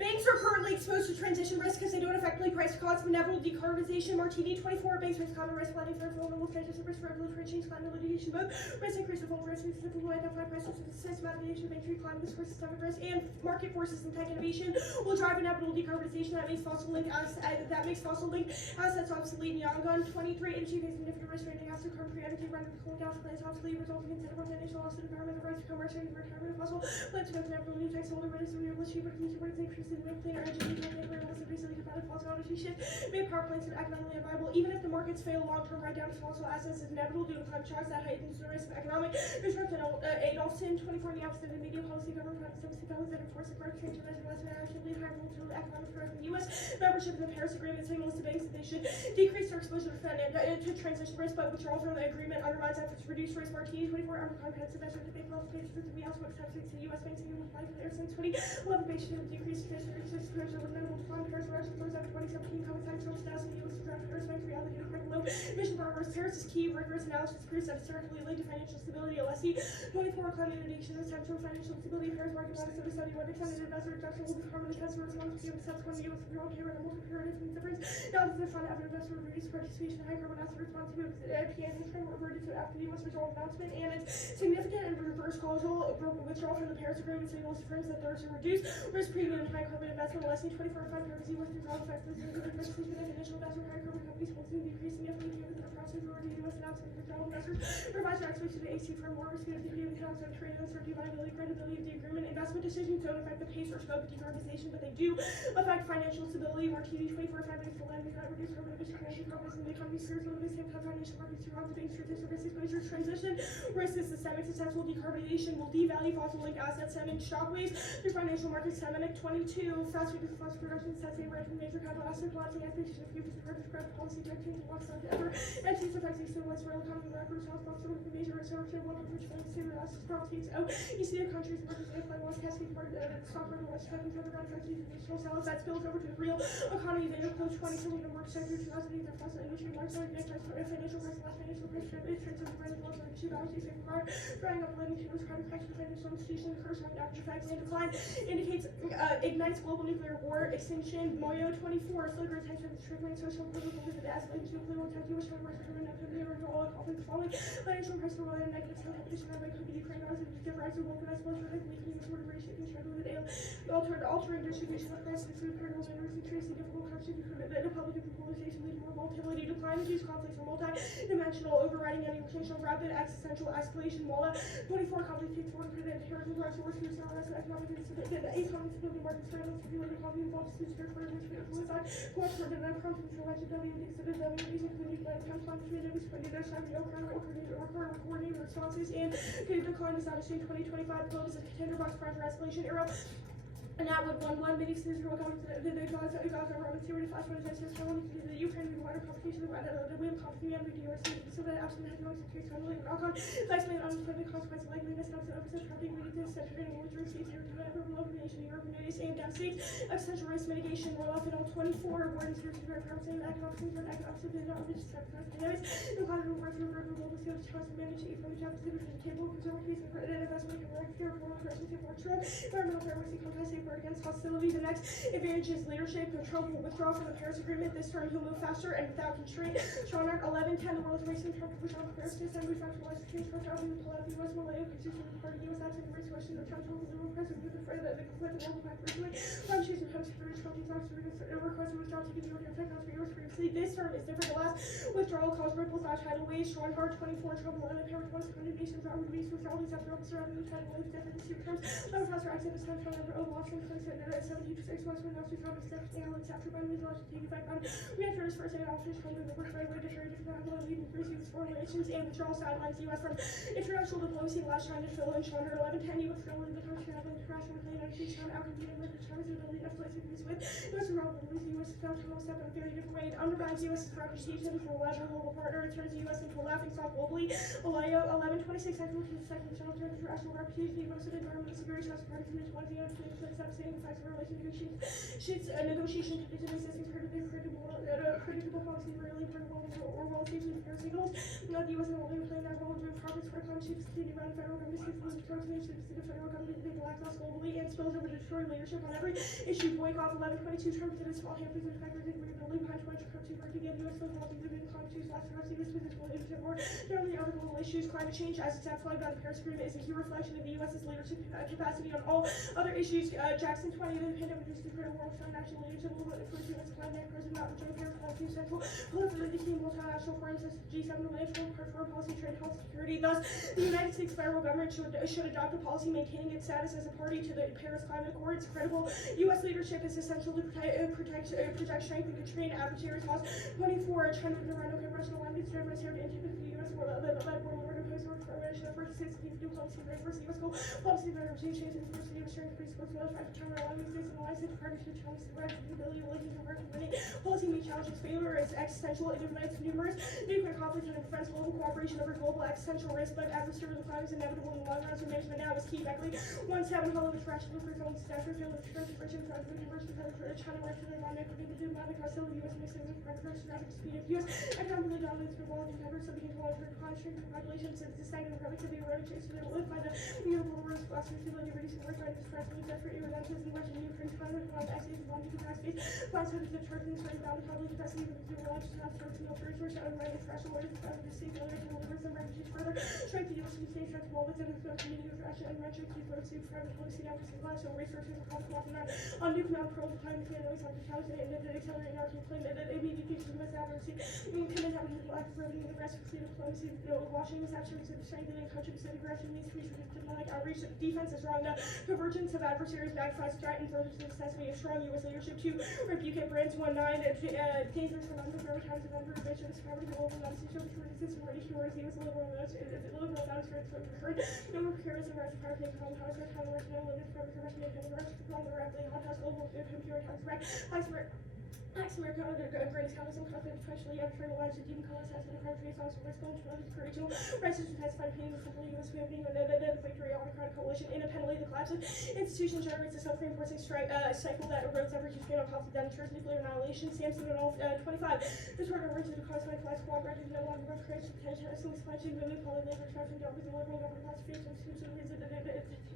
Banks are currently exposed to transition risk because they don't effectively price costs of inevitable decarbonization. Martini 24, banks face climate risk, planning for vulnerable transition risk, regulatory change, climate litigation, both risk increase of all risk, specifically identify prices with the systematic nation of entry, climate risk, systemic risk, and market forces and tech innovation will drive inevitable decarbonization that makes fossil link assets obsolete. Yangon 23, industry facing significant risk rating has to carbon free energy, rendering coal gas plants obsolete, resulting in incentive organizational loss to the environment, the rights to commerce, and retirement of fossil plants to inevitable new tax holder ready to renewable cheaper, consumer rates increase in clean energy, increasingly competitive fossil energy shift, make power plants economically unviable. Even if the markets fail long-term, write-down to fossil assets is inevitable due to climate shocks that heightens the risk of economic disruption. Adolphson 24, in the opposite of the media policy, government policy that enforce the correct change of investment action, lead high role to economic growth in the U.S. Membership in the Paris Agreement signals to banks that they should decrease their exposure to transition risk, but withdrawal from the agreement undermines efforts to reduce risk. Martini 24, under comprehensive measures to bank qualifications for the also accepts to U.S. banks and apply for their since 2011 banks should decrease exposure with minimal decline. Paris Russian flows after 2017 coincides with status in the U.S. to draft Paris banks reality to quite low emission borrowers. Paris is key. Rigorous analysis proves that it's directly linked to financial stability. LSE 24, climate addiction is central to financial stability. Paris market minus 71% of investor reduction will be carbon intensive response to accept when the U.S. withdrawal payment and multiple period difference. Now this is fund after investor reduced participation in high carbon asset response to PN reverted to after the U.S. withdrawal announcement, and it's significant and reverse causal withdrawal from the Paris Agreement signals to firms that they're to reduce risk premium in high carbon investment. LSE 24 5 Paris U.S. withdrawal effects is participation in initial investment high carbon companies will soon decrease significantly due to the approximate majority of U.S. announcement withdrawal investors revise their expectation to AC for more risk of the accounts of trade uncertainty, viability, credibility of the agreement. Investment decisions don't affect the pace or scope of decarbonization, but they do affect financial stability. Martini 24 5 banks will land without reduced carbon emission financial problems in the economy serves on the same time financial markets throughout the banks transition risk exposure. Transition risk is systemic. Successful decarbonization will devalue fossil linked assets, sending shockwaves through financial markets. Semenic 22 fast food fossil production sets a rate from major capital asset collapsing expectation of future departures credit policy tech change walks on ever and sees affecting civil rights rail economy records health fossil with the major resorption one of which banks to us properties out ECA countries workers and apply laws cascade part of the stock market watch having further run affecting additional sales that spills over to the real economy. They are close 20 trillion in work sector 2008 their fossil industry largely financial price last financial price trend it turns out the laws like 2 hours you say required drying up lending to those credit price for financial institutions the first after effects and decline indicates ignites global nuclear war extinction. Moyo 24 further attention to trickling social political with the escalation of political attack U.S. China market driven activity over all conflicts following financial price for oil and negative competition by could be Ukraine as the rise of organized military weakening the sort of reshaping struggle with altering distribution of prices through kernels and roots tracing difficult countries the public polarization leading more volatility decline these conflicts are multi-dimensional overriding any potential rapid existential escalation. Walla 24 conflict takes foreign credit and terrorism drugs wars who are as economic economic stability market surveillance regulated economy involves to secure for suicide cooperative and prompting for legibility and exhibit WDs including like country communities their side or coordinated responses and could decline establishing 2025 global as a contender box prime for escalation era. And that would one many cities will come to the Gaza Roman theory flash when it's just telling the Ukraine with wider complication the wind conflict and the DRC so that absolutely economic security family and outcome flex made unintended consequence likely this not of the trending we need to set training military states here to ever below the nation Europe and United States and states existential risk mitigation more often all 24 wording security very promising economic security economic security not just dynamics the climate report to river global scale chance to manage economic jobs to the table consumer peace and credit investment and direct care for all person to work strong environmental fair risk contest against hostility. The next advantage is leadership. Trump will withdraw from the Paris Agreement. This term, he'll move faster and without constraint. Sean 11:10. The world is racing. Trump will push on the Paris Agreement. We factualize the change for traveling. Pull out the U.S. will lay a constitution of the party. U.S. action and race question of Trump will the president with the conflict and global fact originally. Trump chooses to host for Trump talks to request to withdraw to the New York and Tech for years previously. This term is different. The last withdrawal caused ripples tidal waves. Sean 24. Trump will only Paris once condemnations are released withdrawal these after surrounding the tidal waves different two terms. No faster access to time over Oval Office 70 to 6 months when Nazi Thomas steps down and after by mythology taking back on we enter his first aid officers from the work by way to trade different leading receiving foreign relations and withdrawal sidelines U.S. from international diplomacy last China to fill in Sean 11:10 U.S. in the country having to crash with the United States China out competing with China's ability to escalate secrets with U.S. involvement with the U.S. found to step in a very different way. It undermines U.S.'s reputation as a reliable global partner. It turns the U.S. into a laughing stock globally. Alayo 11:26 actual to the second channel turns international reputation the U.S. environmental security trust parties in the 20 United States accepting the facts of relation negotiation condition existing predictable policy really for or well safety fair signals. The U.S. and only playing that role to profits for countries to around the federal government seeks to transformation of the federal government to make the lack loss globally and spills over to destroy leadership on every issue. Boycott 1122 Trump did small handfuls of factors in rebuilding punch country working together. U.S. foreign policy moving countries last year. U.S. business will leadership more generally other global issues. Climate change, as it's outlined by the Paris Agreement, is a key reflection of the U.S.'s leadership capacity on all other issues. Jackson 20, the pandemic is the critical world strong national leadership will influence U.S. climate. President not Joe Paris policy central politically key multinational firms as G7 relational foreign policy, trade, health, security. Thus, the United States federal government should adopt a policy maintaining its status as a party to the Paris Climate Accord. Credible U.S. leadership is essential to protect strength and constrain adversaries. Laws 24, China and Iran, congressional alignment is driven as here to intimidate the U.S. led world order opposed to coalition of first states to diplomacy, diversity, U.S. goal, policy, diversity, change, and diversity of strength, free sports, notified to counter alignment states and allies, and departments to challenge the right ability, relations, and work winning. Policy may challenge its failure is existential. It invites numerous nuclear conflicts and prevents global cooperation over global existential risk, but adversarial climate is inevitable in the long run, so management now is key. Beckley 1-7, Hollow, which rational for its own stature, failed to trust version for the universe, China, right to the non-equity, the diplomatic hostility, U.S. mixed with progress, rapid speed of U.S. economically dominance for evolving members, so begin to allow for constant population since the stagnant relatively eroded chase to live by the universal world class facility, reducing work by expressing debt for irredentism, Western Ukraine, China, access to bonding capacity, class with the church and strength bound public capacity, with the religious not church and altars, which are right and special orders, the state failure to deliver some refugees further, strength the U.S. state strength of all within the community of action and metric to put to private policy now to class, so resources are confident on nuclear pro time to always have to challenge it and accelerate our claim that it immediately to U.S. advocacy, can have the lack of revenue, the rest of the diplomacy, Washington is actually strengthening country specific aggression needs to be diplomatic outreach. Defense is around the convergence of adversaries, backflash threat, and further to the necessity of strong U.S. leadership to rebuke it. Brands 1-9, dangerous for non-conservative times of underinvasion, discovery of global non-social resistance and ready to U.S. liberal values for current number of precarious and rights of power taking home house, kind of rational, limited for conversion, and the rest of the rapidly hot house, global computer house, right? America under greatest council conflict, especially after the lines of deep colors as in the country is also responsible for regional rights to testify pain and simply U.S. moving and the victory on the crowd coalition. Independently, the collapse of institutions generates a self-reinforcing cycle that erodes every huge scale of conflict that ensures nuclear annihilation. Samson and all 25. This word emerges to cause my class cooperative no longer both creation potential excellence supply chain movement quality labor extraction jobs and delivering over classification institutions to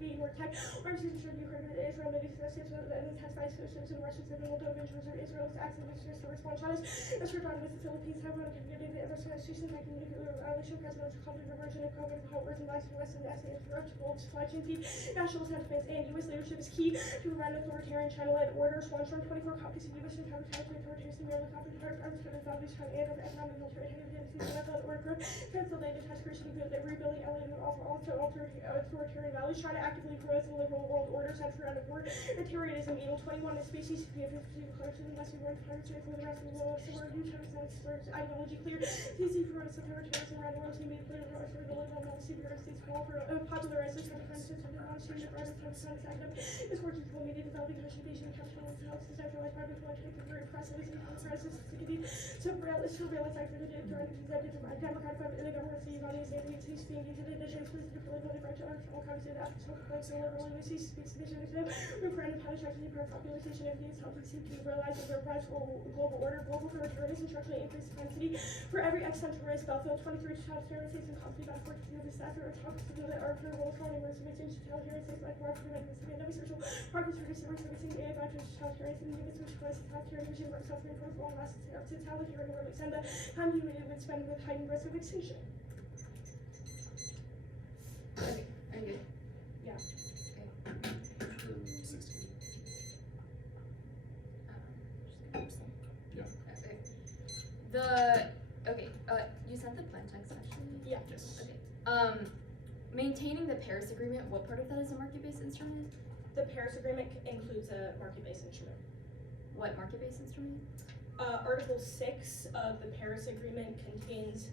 be more tech arms to ensure Ukraine and Israel may be associated and testifies institutions and Russians and Moldova and Israel's acts of extremist to respond China's Israel with the Philippines have run community and other institutions like the nuclear annihilation presidential conflict reversion of COVID hot wars and vice versa and essay interruptible supply chain feed national sentiments and U.S. leadership is key to prevent authoritarian China-led order. Swanstorm 24 copies of U.S. and counter-terrorism authoritarian merely conflict arms for the values China and economic military order translated task Christian rebuilding alien also authoritarian values. China actively promotes the liberal world order centered around authoritarianism. Evil 21 the species to be a 50 collection unless we weren't for the rest of the world. So we're new China's ideology clear. PC promotes authoritarianism around the world to be clear for the liberal policy United States call for popularized the countries of the non-state of rather than China's active is working to media developing contribution and capitalism and helps decentralized private collective very impressive and crisis to be surveillance activity during the Democratic Party in the government of the United States being used in addition to the political branch of all kinds of after so liberal and speaks vision to referendum punish actually for population and these help seem to realize that their global order, global authoritarianism, structurally increased intensity for every existential race. Belfield 23 child terrorists and conflict about 14 of the staff are topics of the arbitrary role following words of mixing child terrorists like war for the pandemic social progress for the servicing AI back to child terrorists and the units which was child terrorism were suffering from all last to tell the hearing or extend the time humanity would spend with heightened risk of extinction. Okay, are you good? Yeah. Okay. 16. Yeah. Okay. You sent the plan text actually? Yeah. Yes. Okay. Maintaining the Paris Agreement, what part of that is a market-based instrument? The Paris Agreement includes a market-based instrument. What market-based instrument? Article 6 of the Paris Agreement contains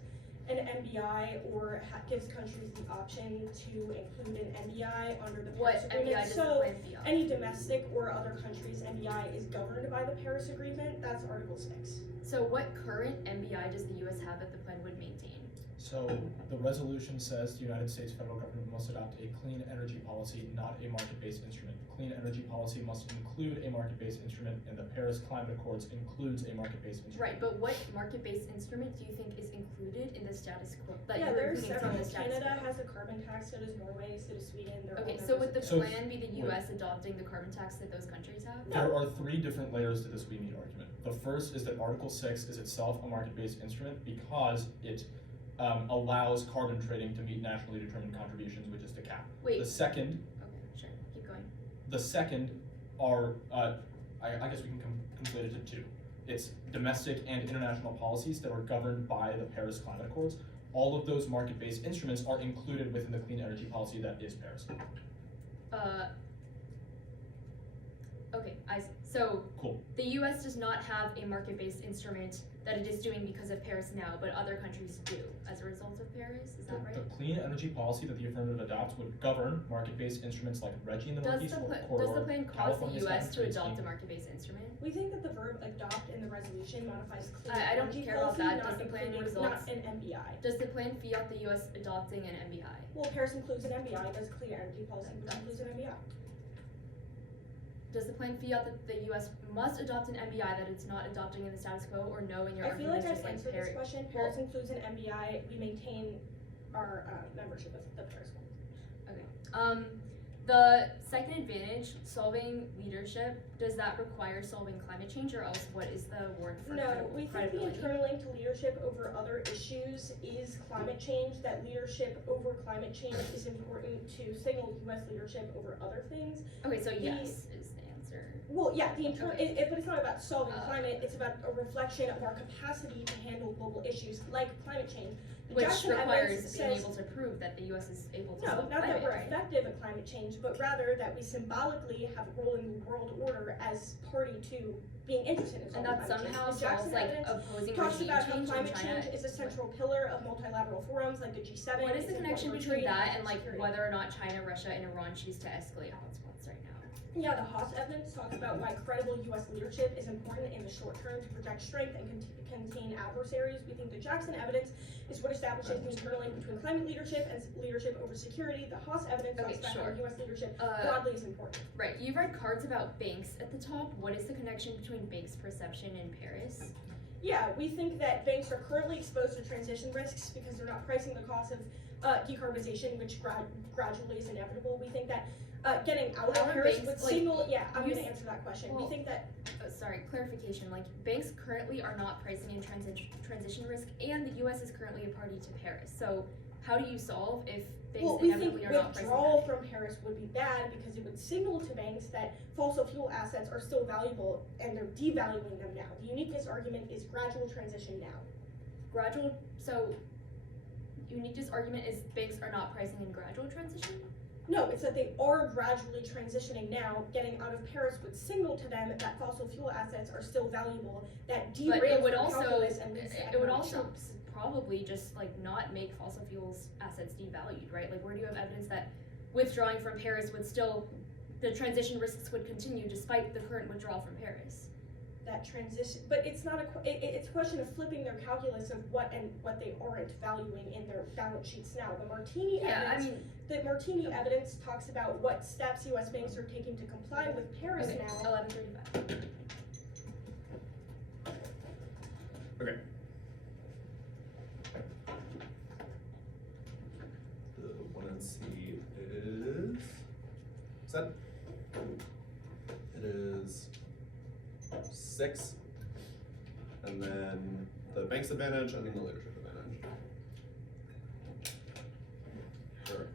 an MBI or gives countries the option to include an MBI under the Paris Agreement. MBI does so the plan be on? any domestic or other country's MBI is governed by the Paris Agreement. That's Article 6. So what current MBI does the U.S. have that the plan would maintain? So the resolution says the United States federal government must adopt a clean energy policy, not a market-based instrument. Clean energy policy must include a market-based instrument, and the Paris Climate Accords includes a market-based instrument. Right, but what market-based instrument do you think is included in the status quo? That Yeah, you're there are including several. from the status Canada quo? has a carbon tax, so does Norway, so does Sweden. They're all Okay, so would the members So- of plan be the wait. US adopting the carbon tax that those countries have? No. There are three different layers to this we need argument. The first is that Article 6 is itself a market-based instrument because it allows carbon trading to meet nationally determined contributions, which is the cap. Wait. The second Okay, sure, keep going. The second are, I guess we can conflate it to two. It's domestic and international policies that are governed by the Paris Climate Accords. All of those market-based instruments are included within the clean energy policy that is Paris. Okay, I see. So Cool. the US does not have a market-based instrument that it is doing because of Paris now, but other countries do as a result of Paris, is that right? The clean energy policy that the affirmative adopts would govern market-based instruments like RGGI in the Does Northeast the, Corridor, does the plan cause the California's US cap to and adopt trade a scheme. market-based instrument? We think that the verb adopt in the resolution modifies clean I don't energy care about policy, that. not Does the plan including- results- not an MBI. Does the plan fiat the US adopting an MBI? Well, Paris includes an MBI, does clean energy policy, which includes an MBI. Does the plan fiat that the US must adopt an MBI that it's not adopting in the status quo, or no in your I feel argument like is I've just like answered this Paris? question. Paris includes an MBI, we maintain our membership of the Paris Club. Okay. The second advantage, solving leadership, does that require solving climate change, or else what is the word for No, we think the credibility? internal link to leadership over other issues is climate change, that leadership over climate change is important to signal US leadership over other things. Okay, so yes is the answer. Well, yeah, the internal, Okay. but it's not about solving Uh, climate, it's about a reflection of our capacity to handle global issues like climate change. The Which Jackson requires evidence being says- able to prove that the US is able to No, solve not that climate, we're right? effective at climate change, but rather that we symbolically have a role in the world order as party to being interested in And solving that climate change. somehow The Jackson solves like evidence opposing talks regime about how change in climate China. change is a central pillar of multilateral forums like the G7. What is the It's connection important for between trade that and like security. whether or not China, Russia, and Iran choose to escalate hotspots right now? Yeah, the Haas evidence talks about why credible US leadership is important in the short term to project strength and contain adversaries. We think the Jackson evidence is what establishes the internal link between climate leadership and leadership over security. The Haas evidence Okay, talks about sure. how US leadership Uh, broadly is important. Right, you've read cards about banks at the top. What is the connection between banks' perception and Paris? Yeah, we think that banks are currently exposed to transition risks because they're not pricing the cost of decarbonization, which gradually is inevitable. We think that getting out of How are Paris banks, would like, signal, yeah, I'm you gonna s- answer that question. well- We think that Sorry, clarification, like banks currently are not pricing in transition risk, and the US is currently a party to Paris. So how do you solve if banks well, we think inevitably are not pricing withdrawal that? from Paris would be bad because it would signal to banks that fossil fuel assets are still valuable and they're devaluing them now. The uniqueness argument is gradual transition now. Gradual, so uniqueness argument is banks are not pricing in gradual transition? No, it's that they are gradually transitioning now. Getting out of Paris would signal to them that fossil fuel assets are still valuable, that But derails it would their also, calculus and leads to it would economic also shocks. probably just like not make fossil fuels assets devalued, right? Like where do you have evidence that withdrawing from Paris would still, the transition risks would continue despite the current withdrawal from Paris? That transition, but it's not it's a question of flipping their calculus of what and what they aren't valuing in their balance sheets now. The Martini Yeah, I evidence, mean, the Martini evidence talks about what steps U.S. banks are taking to comply with Paris okay, now. 11:35. Okay. The one in C is set. It is 6, and then the bank's advantage, and then the leadership advantage. Sure.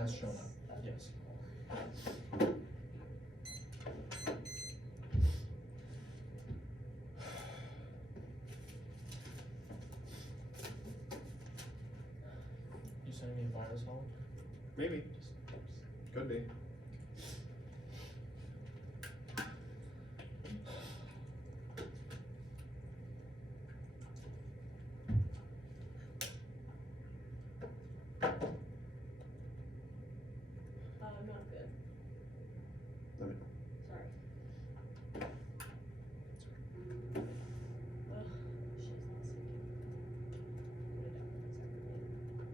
has shown up, yes. You sending me a virus hole? Maybe. Could be. I'm not good. Let me know. Sorry. Ugh, shit's not syncing. Put it down for a second.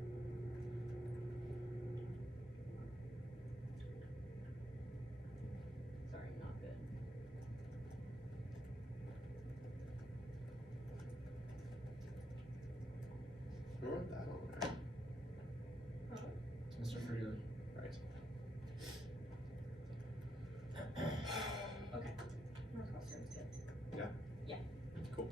Sorry, not good. Who wrote that on there? It's Mr. Freer. Right. Okay. Northwestern's good. Cool.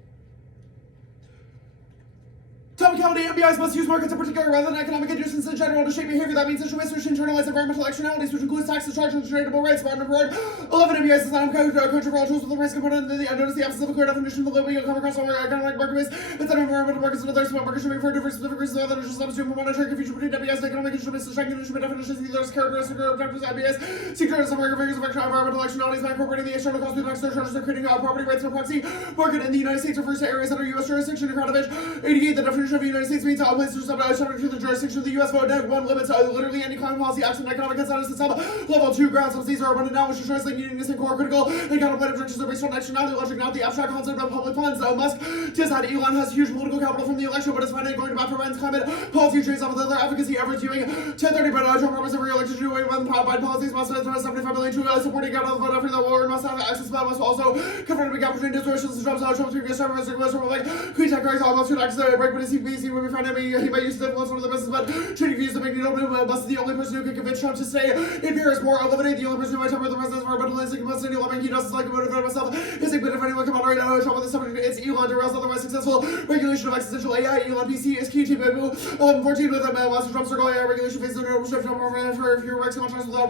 Topicality MBIs must use markets in particular rather than economic conditions in general to shape behavior. That means instruments which internalize environmental externalities, which includes taxes, charges, and tradable rights. Bottom of word 11 MBIs is not a country for all tools with the price component. Notice the absence of a clear definition of the label you'll come across all economic marketplace. Instead of environmental markets and other small markets should be referred to for specific reasons other than just substitute for monetary confusion between MBIs and economic instruments to strengthen instrument definitions. Either as characteristic or objectives MBIs seek to some market figures of environmental externalities by incorporating the external cost of tax charges or creating property rights in a proxy market in the United States refers to areas under U.S. jurisdiction. In Kratovich 88, the definition of the United States means all places subject to the jurisdiction of the U.S. vote. One limits literally any common policy action economic consensus system. Level 2 grounds of these are abundant now, which is translating unions and core critical and contemplative objectives are based on externality logic, not the abstract concept of public funds. Musk just had Elon has huge political capital from the election, but is finally going to bat for Biden's climate policy trades off with their advocacy efforts doing 1030, but Trump promised every election to do away with Biden policies must have 75 million to supporting capital vote after the war must have access, but must also confront a big gap between distortions and Trump's previous term as like Queen Tech Craig's almost to access the break, but he would find him he might use the influence one of the business, but treating views to make needle must the only person who can convince Trump to stay in Paris more eliminate the only person who might temper the president's environmental instinct must any loving he does like about it myself his but if anyone can moderate Trump with the subject it's Elon derails otherwise successful regulation of existential AI. Elon PC is key to Babu 14 with them Master Trump circle AI regulation faces a notable shift for fewer works contracts without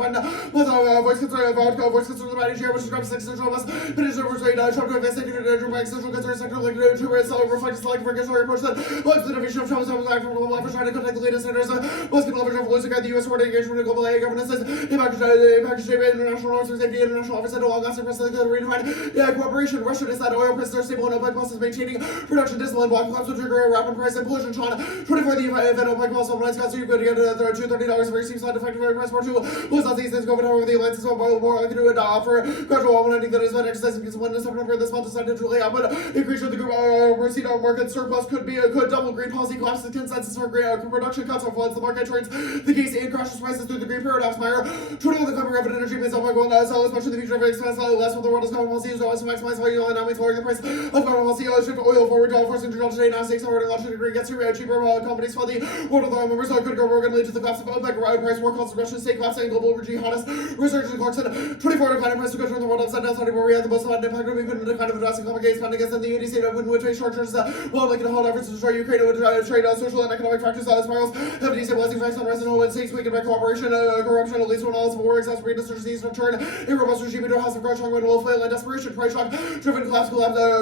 voice concern voice concern about each year which describes existential must finish over Trump to invest in existential concern sector like to reflect select regulatory approach that looks the definition of Trump's life from global life trying to contact the latest centers most can leverage of losing the U.S. foreign engagement in global AI governance impact international norms for safety international oversight long lasting precedent to redefine cooperation. Russia decided oil prices are stable and OPEC Plus is maintaining production discipline. Block collapse will trigger a rapid price and pollution. China 24 the event OPEC Plus supplements got so you could get $230 for seems not effective price more too. Who's not these things going over the alliances of oil more can do it offer gradual one ending that is not exercising discipline in September this month decided to lay out but increase of the group proceed on market surplus could be a good double green policy collapse to 10 cents for production cuts off floods the market trades the case and crashes prices through the green paradox mire turning on the cover of an energy means OPEC will not sell as much of the future of expense less what the world is going policy is always to maximize value and now means lowering the price of carbon policy shift oil forward to forcing to today now 6 hour launch degree gets to cheaper companies for the world of the members could go work and lead to the collapse of OPEC price war costs Russian state collapse and global jihadist research in Clarkson 24 declining price to go turn the world upside down starting where we have the most impact will be put into kind of addressing complicated spending against the United States wouldn't trade short terms well like in a whole efforts to destroy Ukraine would trade social and economic factors spirals have destabilizing effects on resident and states weakened by cooperation corruption at least when all of war exacerbated insurgencies in turn a robust regime into a house of cards strong wind will flail and desperation price shock driven collapse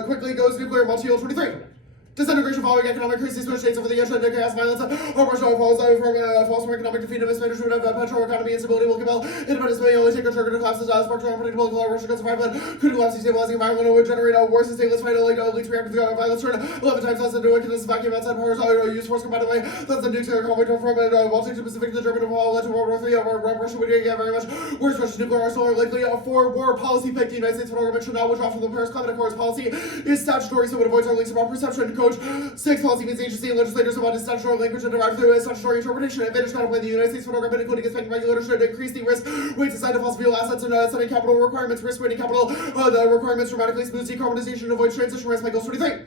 quickly goes nuclear multi-yield 23 disintegration following economic crisis which states over the ocean chaos violence Russia falls from economic defeat of mismanagement of petro economy instability will compel independence may only take a trigger to collapse as spark to unpredictable Russia could survive but could collapse destabilizing environment would generate a worse and stateless fight leads react to violence turn 11 times less than doing this vacuum outside powers use force combined away that's the nuclear conflict from Baltic to Pacific to German wall led to World War III Russia would get very much worse Russia's nuclear arsenal are likely a war policy pick the United States federal government should now withdraw from the Paris Climate Accords policy is statutory so it avoids our links about perception coach 6 policy means agency and legislators about its statutory language and derived through a statutory interpretation. Advantage not only the United States federal government, including its banking regulators, should increase the risk weights assigned to fossil fuel assets and setting capital requirements. Risk weighting capital the requirements dramatically smooths decarbonization and avoids transition risk. Michael 23.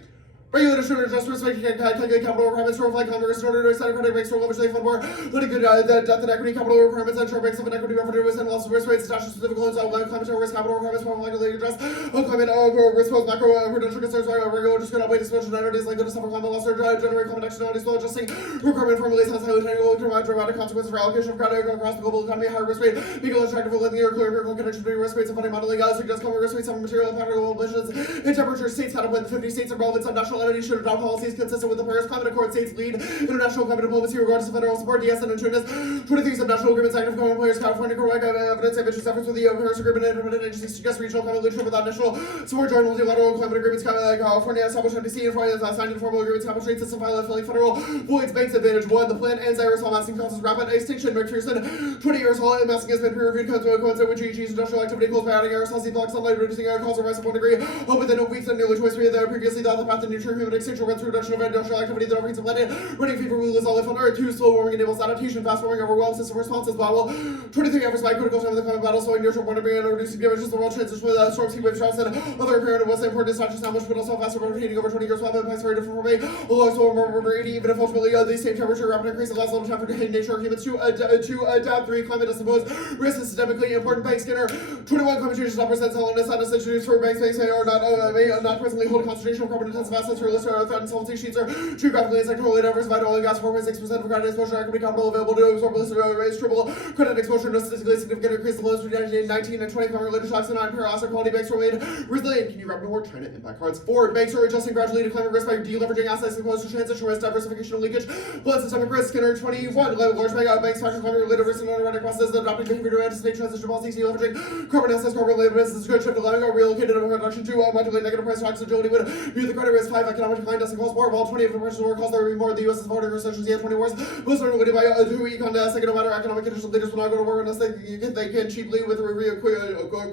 Regulation and adjustments make calculate capital requirements for flight Congress in order to extend credit makes for leverage fund more, letting good debt and equity capital requirements and short banks of an equity revenue risk and loss of risk rates attached to specific loans outline climate risk capital requirements for likely address climate risk pose macro prudential concerns by regular just good outweigh disclosure entities likely to suffer climate loss or generate climate externalities while adjusting requirement formulates has highly technical dramatic consequences for allocation of credit across the global economy, higher risk rate, being less attractive for letting your clear connection between risk rates and funding modeling suggest climate risk rates have material impact on global emissions in temperature. States had when 50 states and relevant subnational entities should adopt policies consistent with the Paris Climate Accord. States lead international climate diplomacy regardless of federal support. DSN and Tunis 23 subnational agreements active common players. California, Quebec, evidence ambitious efforts with the Paris Agreement and independent agencies suggest regional climate leadership without national support. Joint multilateral climate agreements. California established NDC and Florida signed informal agreements. Climate trade system filling federal voids banks advantage. 1. The plan ends aerosol masking causes rapid extinction. McPherson 20 aerosol masking has been peer reviewed coincident with GEG's industrial activity closed by adding aerosol heat blocks sunlight reducing air cause of rise of 1 degree. Within a week, nearly twice the previously thought the path to nutrient human extinction runs through reduction of industrial activity that overheats the planet, running fever will lose all life on Earth. 2. Slow warming enables adaptation, fast warming overwhelms system responses. Bobble 23 efforts by critical time of the climate battle, slowing near-term warming and reducing damages. The world transition with storms, heat waves, droughts, and other apparent was important is not just how much, but also faster rotating over 20 years. While the impacts very different from a low storm over 80, even if ultimately the same temperature rapid increase allows little time for nature humans to adapt. 3. Climate does impose risk is systemically important. Bank Skinner 21 climate change does not present unless issues for banks may or not presently hold a concentration of carbon intensive assets or list or threatened solvency sheets or geographically and sectorally diversified oil and gas. 4.6% of credit exposure equity capital available to absorb list raise triple credit exposure no statistically significant increase in loans between 19 and 20 related shocks and 9 pair asset quality banks remain resilient. Can you grab more China impact cards? 4. Banks are adjusting gradually to climate risk by deleveraging assets exposed to transition risk, diversification, leakage, blood systemic risk. Skinner 21 large banks factor climate related risk and underwriting processes that adopting behavior to anticipate transition policies, deleveraging carbon assets, carbon related business good shift allowing a relocated reduction to modulate negative price shocks agility would view the credit risk. 5. Economic decline doesn't cause more. While 20 of the pressures war cause there will be more. The U.S. is avoiding recessions. Yet 20 wars most are related by 2 econ second. No matter economic conditions, leaders will not go to war unless they can cheaply with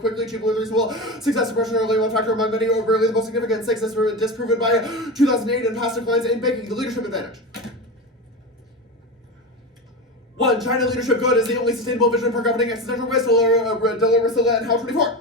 quickly cheaply with reasonable success. Suppression are only one factor among many, or barely the most significant. 6 is disproven by 2008 and past declines in banking. The leadership advantage. 1. China leadership good is the only sustainable vision for governing existential risk. Delaware and How 24.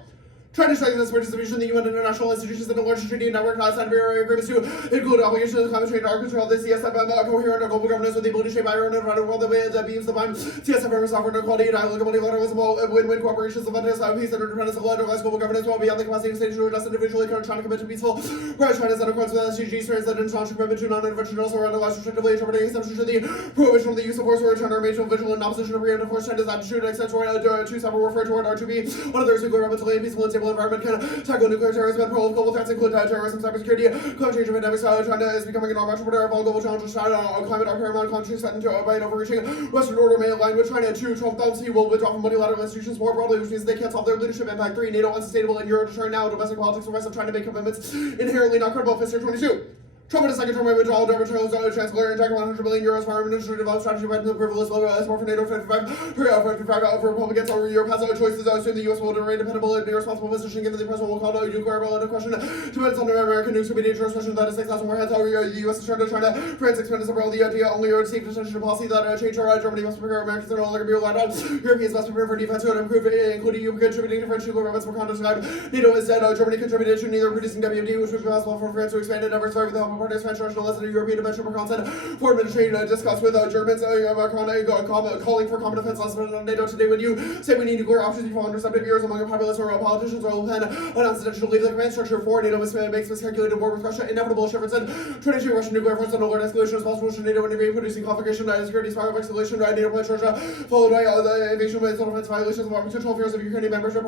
China strengthens participation in the UN international institutions and the largest treaty network signed various agreements to include obligations to climate change, control the CSF, coherent global governance with the ability to shape our own environment world that beams the mind. CSF members offer equality, dialogue, multilateralism, win-win cooperation, abundance, peace, and interdependence of global governance while beyond the capacity of states to adjust individually. China commit to peaceful. Whereas China is in accordance with SDGs, translated into international commitment to non-intervention, also around the last restrictively interpreting exemption to the prohibition of the use of force or China remains vigilant in opposition to preemptive force. China's attitude extends toward to cyber warfare toward R2B. One of the nuclear mentally and peaceful and stable environment can tackle nuclear terrorism and global threats include terrorism, cybersecurity, climate change, and pandemics. China is becoming a non-entrepreneur of all global challenges. Climate are paramount. Countries threatened by an overreaching Western order may align with China. 2. Trump thinks he will withdraw from multilateral institutions more broadly, which means they can't solve their leadership impact. 3. NATO unsustainable and Euro deterrent now. Domestic politics the rest of China make commitments inherently not credible. Fisher 22. Trump in a second term may withdraw Chancellor inject 100 billion euros for administrative development strategy right into the privilege level as more for NATO 55 for Republicans over Europe has other choices. Soon the U.S. will remain dependable and be responsible position given the president will call the nuclear into question. Depends on American nukes could be dangerous, especially that is 6,000 warheads. However, the U.S. is turned to China. France expanded several the idea only received attention to policy that change Germany must prepare Americans are no longer be relied on. Europeans must prepare for defense to improve, including EU contributing to French nuclear weapons for counter-described. NATO is dead. Germany contributed to neither producing WMD, which would be possible for France to expand and efforts with the help of partners, French nationalists, and European dimension for consent. Foreign Ministry discussed with Germans Macron calling for common defense less than NATO today. When you say we need nuclear options before interceptive years among populists or politicians, or Le Pen announced intention to leave the command structure for NATO makes miscalculated war with Russia inevitable. Shepardson 22 Russian nuclear force on alert escalation is possible. Should NATO integrate producing conflagration, security spiral of escalation, NATO pledge Russia, followed by the invasion with self-defense violations of potential fears of Ukrainian membership.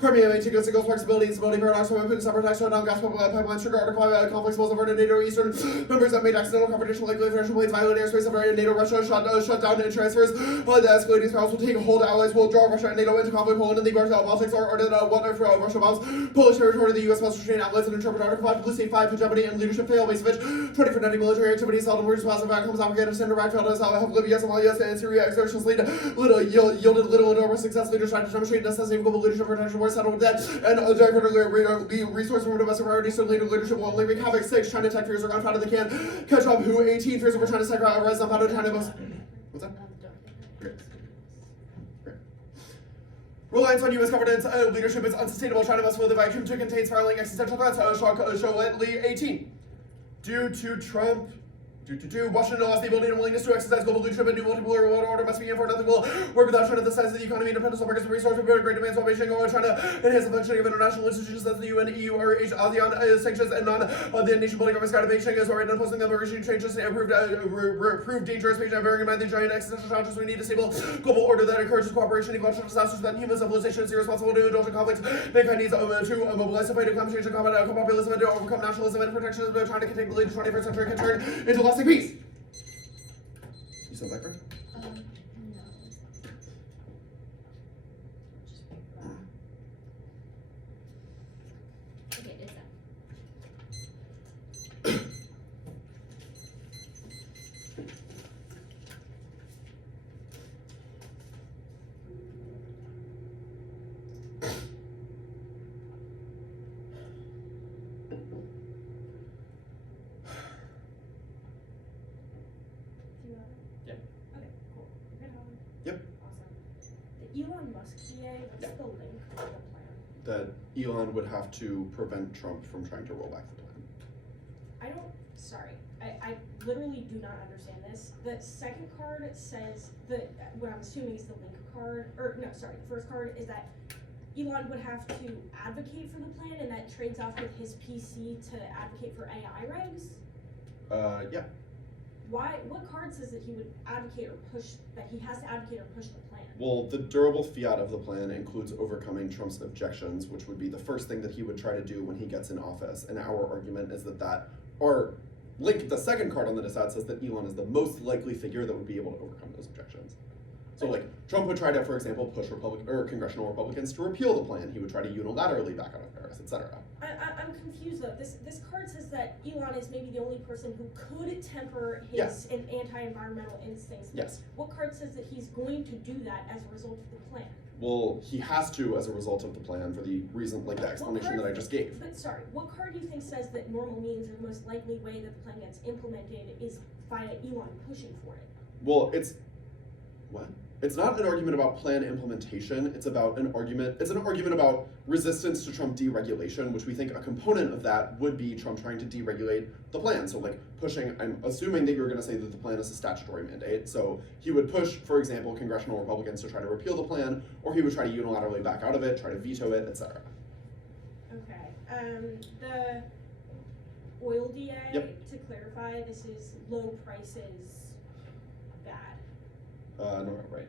Crimea maintaining single flexibility and stability paradox from open separate attacks down gas pipelines, trigger Article 5 conflicts will averted NATO Eastern members that made accidental confrontation likely financial planes violate airspace of NATO Russia shut down and transfers. The escalating spirals will take hold. Allies will draw Russia and NATO into conflict. Poland and the Baltics are ordered one for Russia bombs Polish territory. The U.S. must restrain outlets and interpret Article 5, Policy 5, hegemony and leadership fail. Basevich 20 for netting military activities. Seldom emergency positive outcomes. Afghanistan, Iraq failed us. Have Libya, Somalia, and Syria exertions yielded little and over success. Leaders tried to demonstrate necessity of global leadership protection, war settled debt, and divert resources from domestic priorities. So leadership will only wreak havoc. 6. China tech fears are gone out of the can. Catch up. Who 18 fears over China's tech rise up out of China most. What's that? Great. Reliance on U.S. governance leadership is unsustainable. China must fill the vacuum to contain spiraling existential threats. Show Lee 18. Due to Washington lost the ability and willingness to exercise global leadership, and new multipolar world order must be in for nothing will work without China. The size of the economy, independence of markets, and resources, but great demands while Beijing or China enhance the functioning of international institutions as the UN, EU, or ASEAN sanctions and the nation building governments guided Beijing is already imposing them regime changes and proved dangerous. Beijing bearing in mind the giant existential challenges, we need a stable global order that encourages cooperation, ecological disasters, that human civilization is irresponsible to indulge in conflicts. Mankind needs to mobilize to fight climate change and combat populism and to overcome nationalism and protectionism. China can take the lead. The 21st century can turn into lasting peace. You said that correct? No. Okay, it's that. Do you want it? Yeah. Okay, cool. You're good, Helen? Yep. Awesome. The Elon Musk DA, what's Yeah. the link for the plan? That Elon would have to prevent Trump from trying to roll back the plan. I literally do not understand this. The second card says what I'm assuming is the link card, or no, sorry, the first card is that Elon would have to advocate for the plan, and that trades off with his PC to advocate for AI regs. Yeah. What card says that he would advocate or push, that he has to advocate or push the plan? Well, the durable fiat of the plan includes overcoming Trump's objections, which would be the first thing that he would try to do when he gets in office. And our argument is or Link, the second card on the Desad says that Elon is the most likely figure that would be able to overcome those objections. So, like, Trump would try to, for example, push congressional Republicans to repeal the plan. He would try to unilaterally back out of Paris, etc. I'm confused though. This card says that Elon is maybe the only person who could temper his Yes. anti-environmental instincts. Yes. What card says that he's going to do that as a result of the plan? Well, he has to as a result of the plan for the reason, like the explanation that I just gave. But sorry, what card do you think says that normal means or the most likely way that the plan gets implemented is via Elon pushing for it? Well, it's not an argument about plan implementation. It's an argument about resistance to Trump deregulation, which we think a component of that would be Trump trying to deregulate the plan. So like pushing, I'm assuming that you're going to say that the plan is a statutory mandate. So he would push, for example, congressional Republicans to try to repeal the plan, or he would try to unilaterally back out of it, try to veto it, etc. Okay. The oil DA, Yep. to clarify, this is low prices bad. No, right.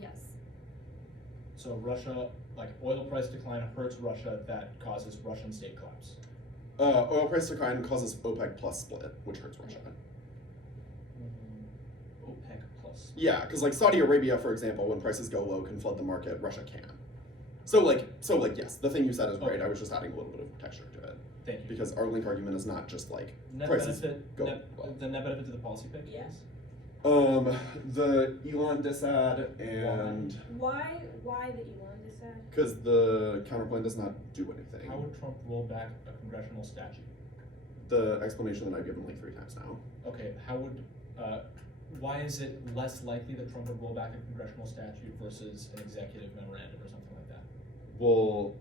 Yes. So Russia, like oil price decline hurts Russia, that causes Russian state collapse. Oil price decline causes OPEC plus split, which hurts Russia. OPEC plus. Yeah, because like Saudi Arabia, for example, when prices go low, can flood the market. Russia can. So yes, the thing you said is right. Okay. I was just adding a little bit of texture to it Thank you. because our link argument is not just like Net prices benefit, go net, low. the net benefit to the policy pick? Yes. The Elon disad and Why the Elon disad? because the counterplan does not do anything. How would Trump roll back a congressional statute? The explanation that I've given like 3 times now. Okay, why is it less likely that Trump would roll back a congressional statute versus an executive memorandum or something like that? Well,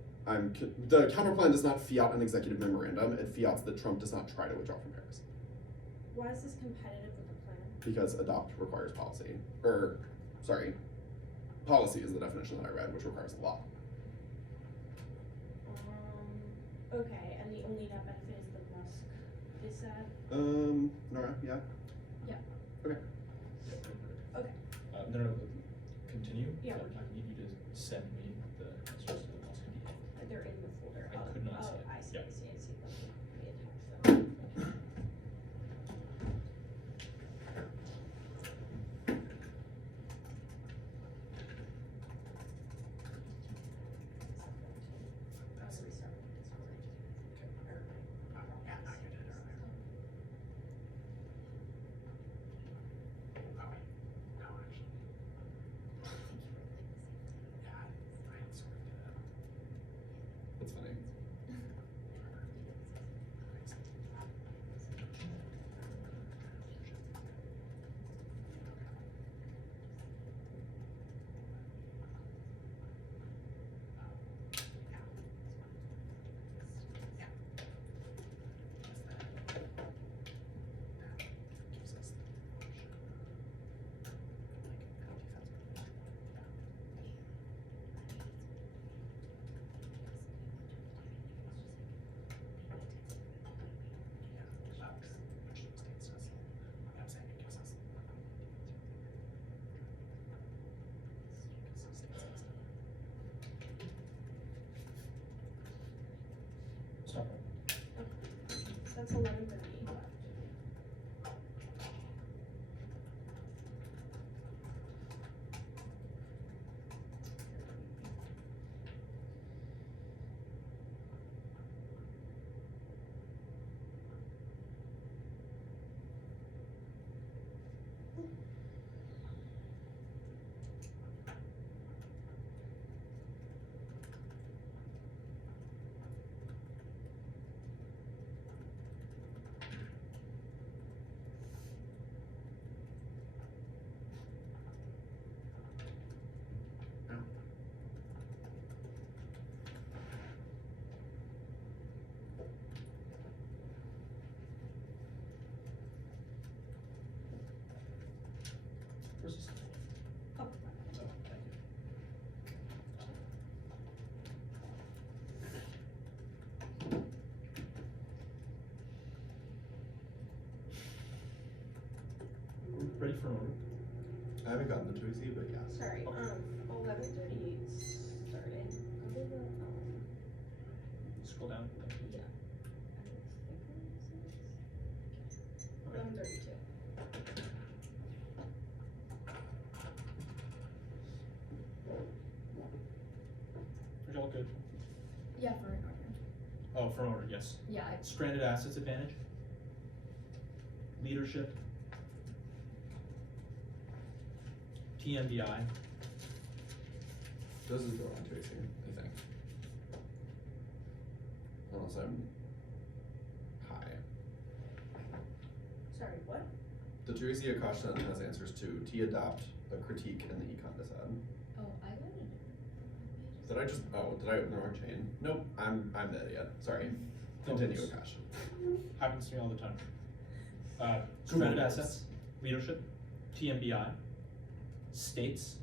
the counterplan does not fiat an executive memorandum. It fiats that Trump does not try to withdraw from Paris Why is this competitive with the plan? because adopt requires policy. Policy is the definition that I read, which requires law. Okay, and the only net benefit is the Musk disad? Nora, yeah. Yeah. Okay. Okay. No, continue? Yeah. I need you to send me the answers to the Boston DA. They're in the folder. I could not see it. I see, Yeah. I see. Let me attach them. I'll restart with this one. That's 11:30 left. Where's this? Oh, Oh, thank you. Ready for an order? I haven't gotten the Joycey, but yes. sorry. 11:30 started. Go to the, Scroll down. Thank you. yeah. Okay. 11:32. Are y'all good? Yeah, for an order. Oh, for an order, yes. Yeah, Stranded assets advantage. Leadership. TMDI. This is go on Joycey, I think. Unless I'm high. Sorry, what? The Joycey Akasha has answers to T adopt, a critique, and the econ dissad. oh, I wouldn't. Did I open the wrong chain? Nope, I'm the idiot. Sorry. Continue, Akash. Happens to me all the time. Google Stranded Notes. assets, leadership, TMDI, states,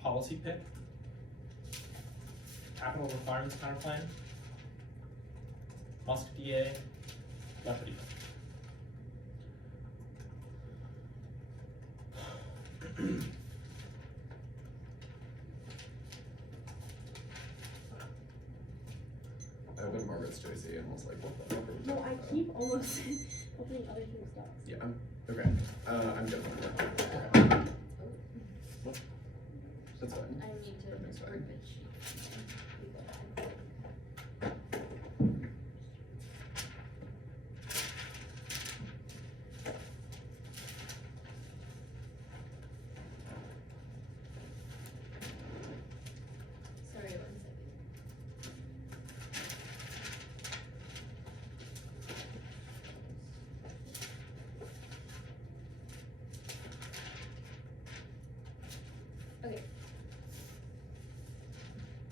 policy pick, capital requirements counterplan, Musk DA, deputy. I opened Margaret's Joycey and was like, what the fuck are we No, talking I about? keep almost opening other people's docs. Yeah, okay. I'm good with that. What? That's fine. I need to Everything's fine. bring the sheet. Sorry, 1 second. Okay.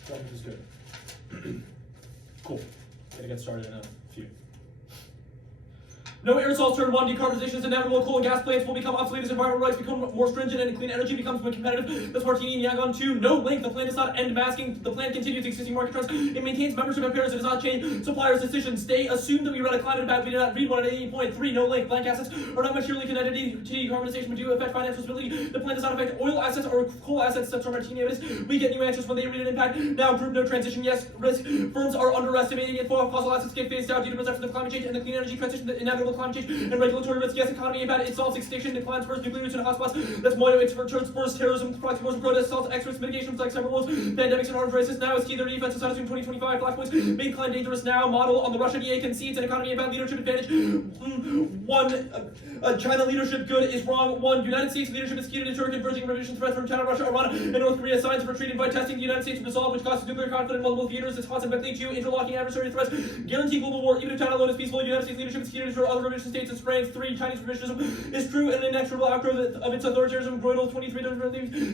That is good. Cool. Gonna get started in a few. No aerosols turn one, decarbonization is inevitable, coal and gas plants will become obsolete as environmental rights become more stringent and clean energy becomes more competitive. That's Martini and Yangon 2. No link, the plan does not end masking, the plan continues existing market trends. It maintains membership in Paris, it does not change suppliers' decisions. They assume that we read a climate impact, we did not read one at any point. 3, no link, blank assets are not materially connected to decarbonization, but do affect financial stability. The plan does not affect oil assets or coal assets, such as Martini evidence. We get new answers when they read an impact. Now, group no transition, yes, risk. Firms are underestimating it. Fossil assets get phased out due to perception of climate change and the clean energy transition, the inevitable climate change and regulatory risk. Yes, economy impact. It solves extinction, declines first, nuclear use in hotspots. That's Moyo, it's for spurs, terrorism, proxy wars, protests, assaults, experts, mitigations like cyber wars, pandemics and arms races. Now is key their defense society in 2025. Flashpoints made climate dangerous now. Model on the Russian EA concedes an economy impact leadership advantage. China leadership good is wrong. 1, United States leadership is key to deter converging revolution threats from China, Russia, Iran, and North Korea. Signs of retreat by testing the United States will resolve, which causes nuclear conflict in multiple theaters. It's hot and quickly. 2, interlocking adversary threats guarantee global war even if China alone is peaceful. United States leadership is key to deter other revolution states and strains. 3, Chinese revisionism is true and an inexorable outgrowth of its authoritarianism. Groidal 23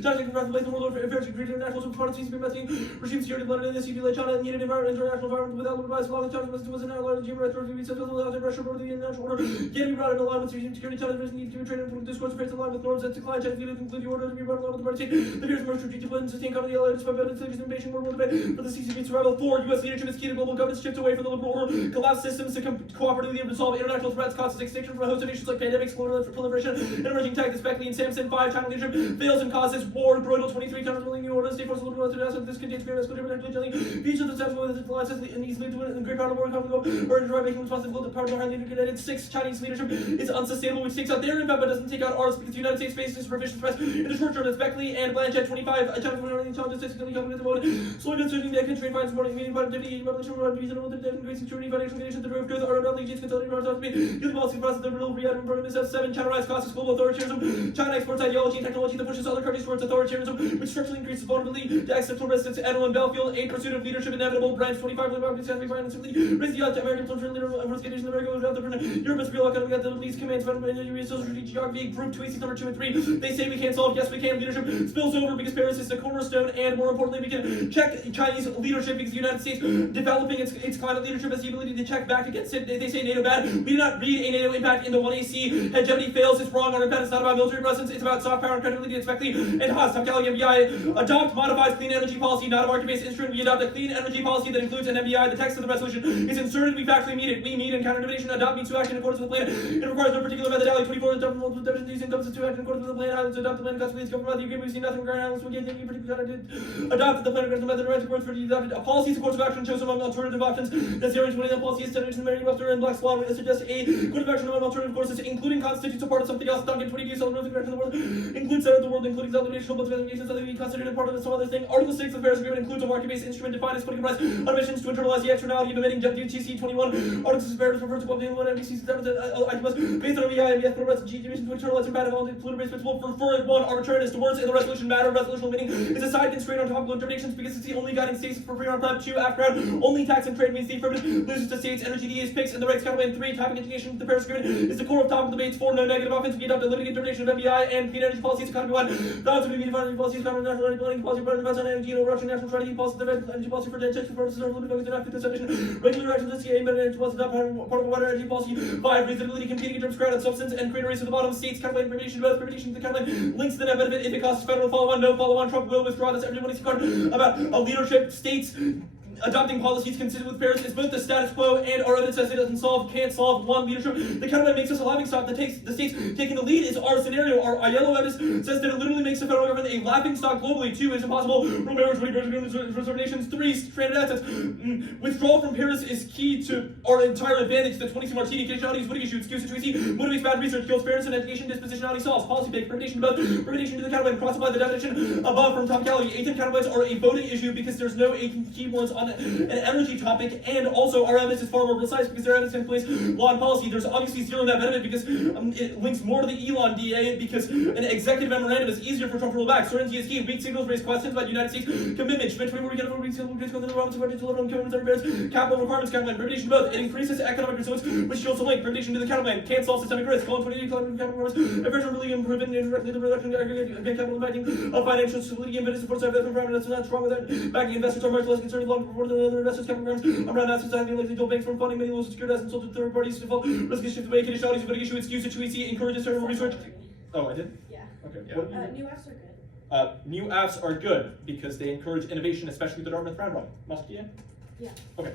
China can replace the world affairs and create international support seems to be messing regime security London in the CP China and needed environment international environment without the advice of all the China was an outlaw human rights review successful out of pressure over the international order can be brought in alignment with regime security. China doesn't need to trade and discourse affairs in line with norms that decline. China needed to include the order to be brought along with the party state. The fears emerged strategic and sustain company allied despite evidence of invasion world debate for the CCP survival. 4, U.S. leadership is key to global governance shift away from the liberal order collapse systems to cooperatively resolve international threats threats causes extinction from a host of issues like pandemics, proliferation, and emerging tech. This Beckley and Samson 5 China leadership fails and causes war. Groidal 23 counters willing new orders. State forces will go to this contains great risk of each of the steps with its alliances and easily do it in great power of war conflict or enjoy making responsible the power of the highly integrated. 6 Chinese leadership is unsustainable, which takes out their impact but doesn't take out ours because the United States faces provision threats in the short term. It's Beckley and Blanchett 25 China challenges significantly coming at the moment. Slowing and surging that constrained finance supporting medium productivity, revolution, reasonable great security, financial conditions, the derivative goods are not legions, consolidating our autonomy, using policy process, the real reality program is 7 China rise costs global authoritarianism. China exports ideology and technology that pushes other countries towards authoritarianism, which structurally increases vulnerability to accidental resistance. Edel Belfield, 8 pursuit of leadership inevitable. Branch 25 liberty has to be violent simply raise the odds to American political leader of worst conditions in America without the Europe's real economy got the least commands from social strategic geography. Group tweets number 2 and 3. They say we can't solve, yes we can. Leadership spills over because Paris is the cornerstone, and more importantly, we can check Chinese leadership because the United States developing its climate leadership has the ability to check back against it. They say NATO bad. We do not read a NATO impact in the 1AC. Hegemony fails, it's wrong. Our impact is not about military presence, it's about soft power and credibility. It's Beckley and Haas. Tamkali MBI adopt modifies clean energy policy, not a market-based instrument. We adopt a clean energy policy that includes an MBI. The text of the resolution is inserted. We factually meet it. We meet in counter-innovation. Adopt means to act in accordance with the plan. It requires no particular methodology. 24 adopt multiple definitions using comes to act in accordance with the plan. Islands adopt the plan. Consequently, it's government. The agreement we see nothing regarding islands. We get any particular adopt the plan. Agreement method. Right words for the adopted. A policy is a course of action chosen among alternative options. That's the orange one. The policy is studied in Mary Webster and Black's Law. It suggests a course of action among alternative courses, including constitutes a part of something else. Duncan 22. Celebrating the direction of the world includes center of the world, including self-determination, but investigations that be considered part of some other thing. Article 6 of the Paris Agreement includes a market-based instrument defined as putting a price on emissions to internalize the externality of emitting WTC 21. Article 6 of Paris refers to public one NBC based on OBI and put a price of GT emissions to internalize compatibility with polluter-based principle. For 1, arbitrariness. The words in the resolution matter. Resolutional meaning is a side constraint on topical interpretations because it's the only guiding states for free on prep. 2, after only tax and trade means the affirmative loses to states. Energy DAs picks and the rights counterweight. 3, topic indication. The Paris Agreement is the core of topical debates. 4, no negative offense. We adopt a limited interpretation of MBI and clean energy policies. Economy 1. The odds of defined energy policies, common national energy planning policy, part of on energy and overarching national strategy policy, the energy policy for detention purposes are limited focus enough to this definition. Regular actions of CA, better energy policy, not part of a wider energy policy. 5, reasonability competing in terms of crowded substance and create a race at the bottom. States counterline information, both information to the counterline links to the net benefit. If it costs federal follow on, no follow on. Trump will withdraw. That's everybody's card about a leadership. States adopting policies consistent with Paris is both the status quo and our evidence says it doesn't solve, can't solve. 1, leadership. The counterline makes us a laughing stock that takes the states taking the lead is our scenario. Our yellow evidence says that it literally makes the federal government a laughing stock globally. 2, it's impossible. Rule marriage, reserve nations. 3, stranded assets. Withdrawal from Paris is key to our entire advantage. The 20C Martini, conditionality is woody issue, excuse to motivates bad research, kills parents and education, dispositionality solves. Policy pick, permutation above, permutation to the counterline, cross-apply the definition above from Tom Kelly. 8th counterlines are a voting issue because there's no 8 key points on an energy topic, and also our evidence is far more precise because their evidence can place law and policy. There's obviously 0 net benefit because it links more to the Elon DA because an executive memorandum is easier for Trump to roll back. Certainty is key. Weak signals raise questions about United States commitment. Schmidt 24 weekend over weak signals raise questions about the deliver on commitments under Paris. Capital requirements counterline. Permutation to both. It increases economic resilience, which shows a link. Permutation to the counterline. Can't solve systemic risk. Column 28 capital requirements. Aversion really improving indirectly the reduction of capital impacting of financial stability and business supports that from that's not strong with that. Backing investors are much less concerned long before the other investors capital requirements. Around society likely to banks from funding many loans securitized and sold to third parties to default. Risk is shifted away. Conditionalities of issue excuse it to encourages certain research. Oh, I did? Yeah. Okay. Yeah. New apps are good. New apps are good because they encourage innovation, especially the Dartmouth round one. Muskie? Yeah. Okay.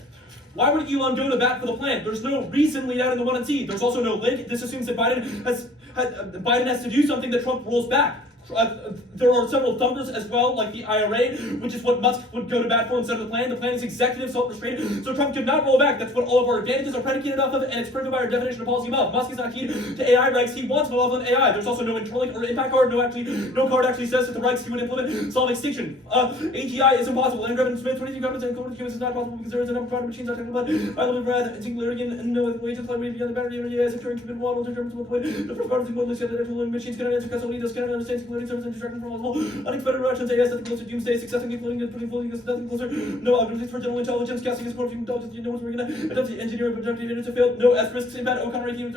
Why would Elon go to bat for the plan? There's no reason laid out in the 1 and C. There's also no link. This assumes that Biden has to do something that Trump rolls back. There are several thumpers as well, like the IRA, which is what Musk would go to bat for instead of the plan. The plan is executive self-restraint, so Trump could not roll back. That's what all of our advantages are predicated off of, and it's proven by our definition of policy above. Musk is not key to AI regs. He wants malevolent AI. There's also no interlink or impact card. No card actually says that the regs he would implement solve extinction. AGI is impossible. And Grevin Smith, 22 comments and code humans is not possible because there is a number of quantum machines not technical blood. I live in breath, singularity, and no wages like beyond the battery energy as securing cubic water determines what the way. The first quantum singularity said that actual machines cannot answer custody, thus cannot understand singularity service and distraction from unexpected reactions, yes, nothing closer to doomsday, success and including putting fully nothing closer, no opportunities for general intelligence, casting his morphine intelligence, you know what's working on, attempts to engineer a productive unit to fail, no asterisks, impact, O'Connor 18,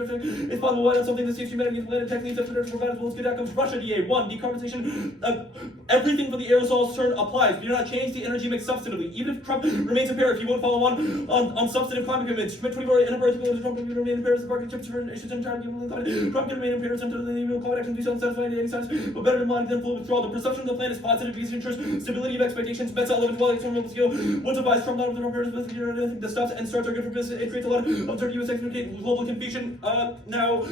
it's possible why not something that saves humanity and planet tech needs after for bad good outcomes. Russia DA, 1, decarbonization, everything for the aerosols turn applies. We do not change the energy mix substantively. Even if Trump remains in Paris, he won't follow on substantive climate commitments. Schmidt 24 and Trump will remain in Paris, the bargaining chips for issues in China, Trump can remain in Paris until the climate action do something satisfying any science, but better demonic than full withdrawal. The perception of the plan is positive because it ensures stability of expectations. Mets at 11 12 external skill. What's advised from not of the stops and starts are good for business. It creates a lot of uncertainty U.S. global confusion. Now,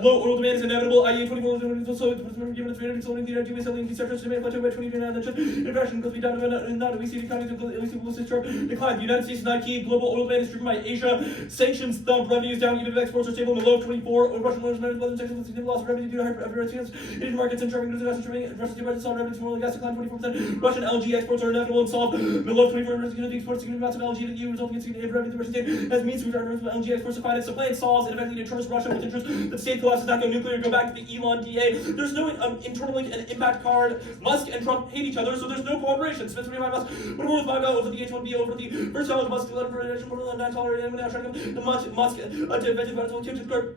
low oil demand is inevitable. IEA 24 so given its rate of slowing the energy we selling these sectors to make plateau by 2029. That should inflation goes down and not we see the economy at least will sharp decline. The United States is not key. Global oil demand is driven by Asia. Sanctions thump revenues down even if exports are stable in the low of 24. Russian oil demand is sanctions with loss of revenue due to hyper Asian markets and sharping international trading. Russia's budget saw revenues from oil and gas decline 24%. Russian LNG exports are inevitable and solved. The low of 24 exports significant amounts of LNG to the EU resulting in significant revenue to the Russian state as means to return from LNG exports to finance the plan solves and effectively deters Russia with interest that the state collapses not go nuclear, go back to the Elon DA. There's no internal link and impact card. Musk and Trump hate each other, so there's no cooperation. Smith by Musk, but more with my over the H1B over the first time Musk let for an more than 9 tolerant and now trying to Musk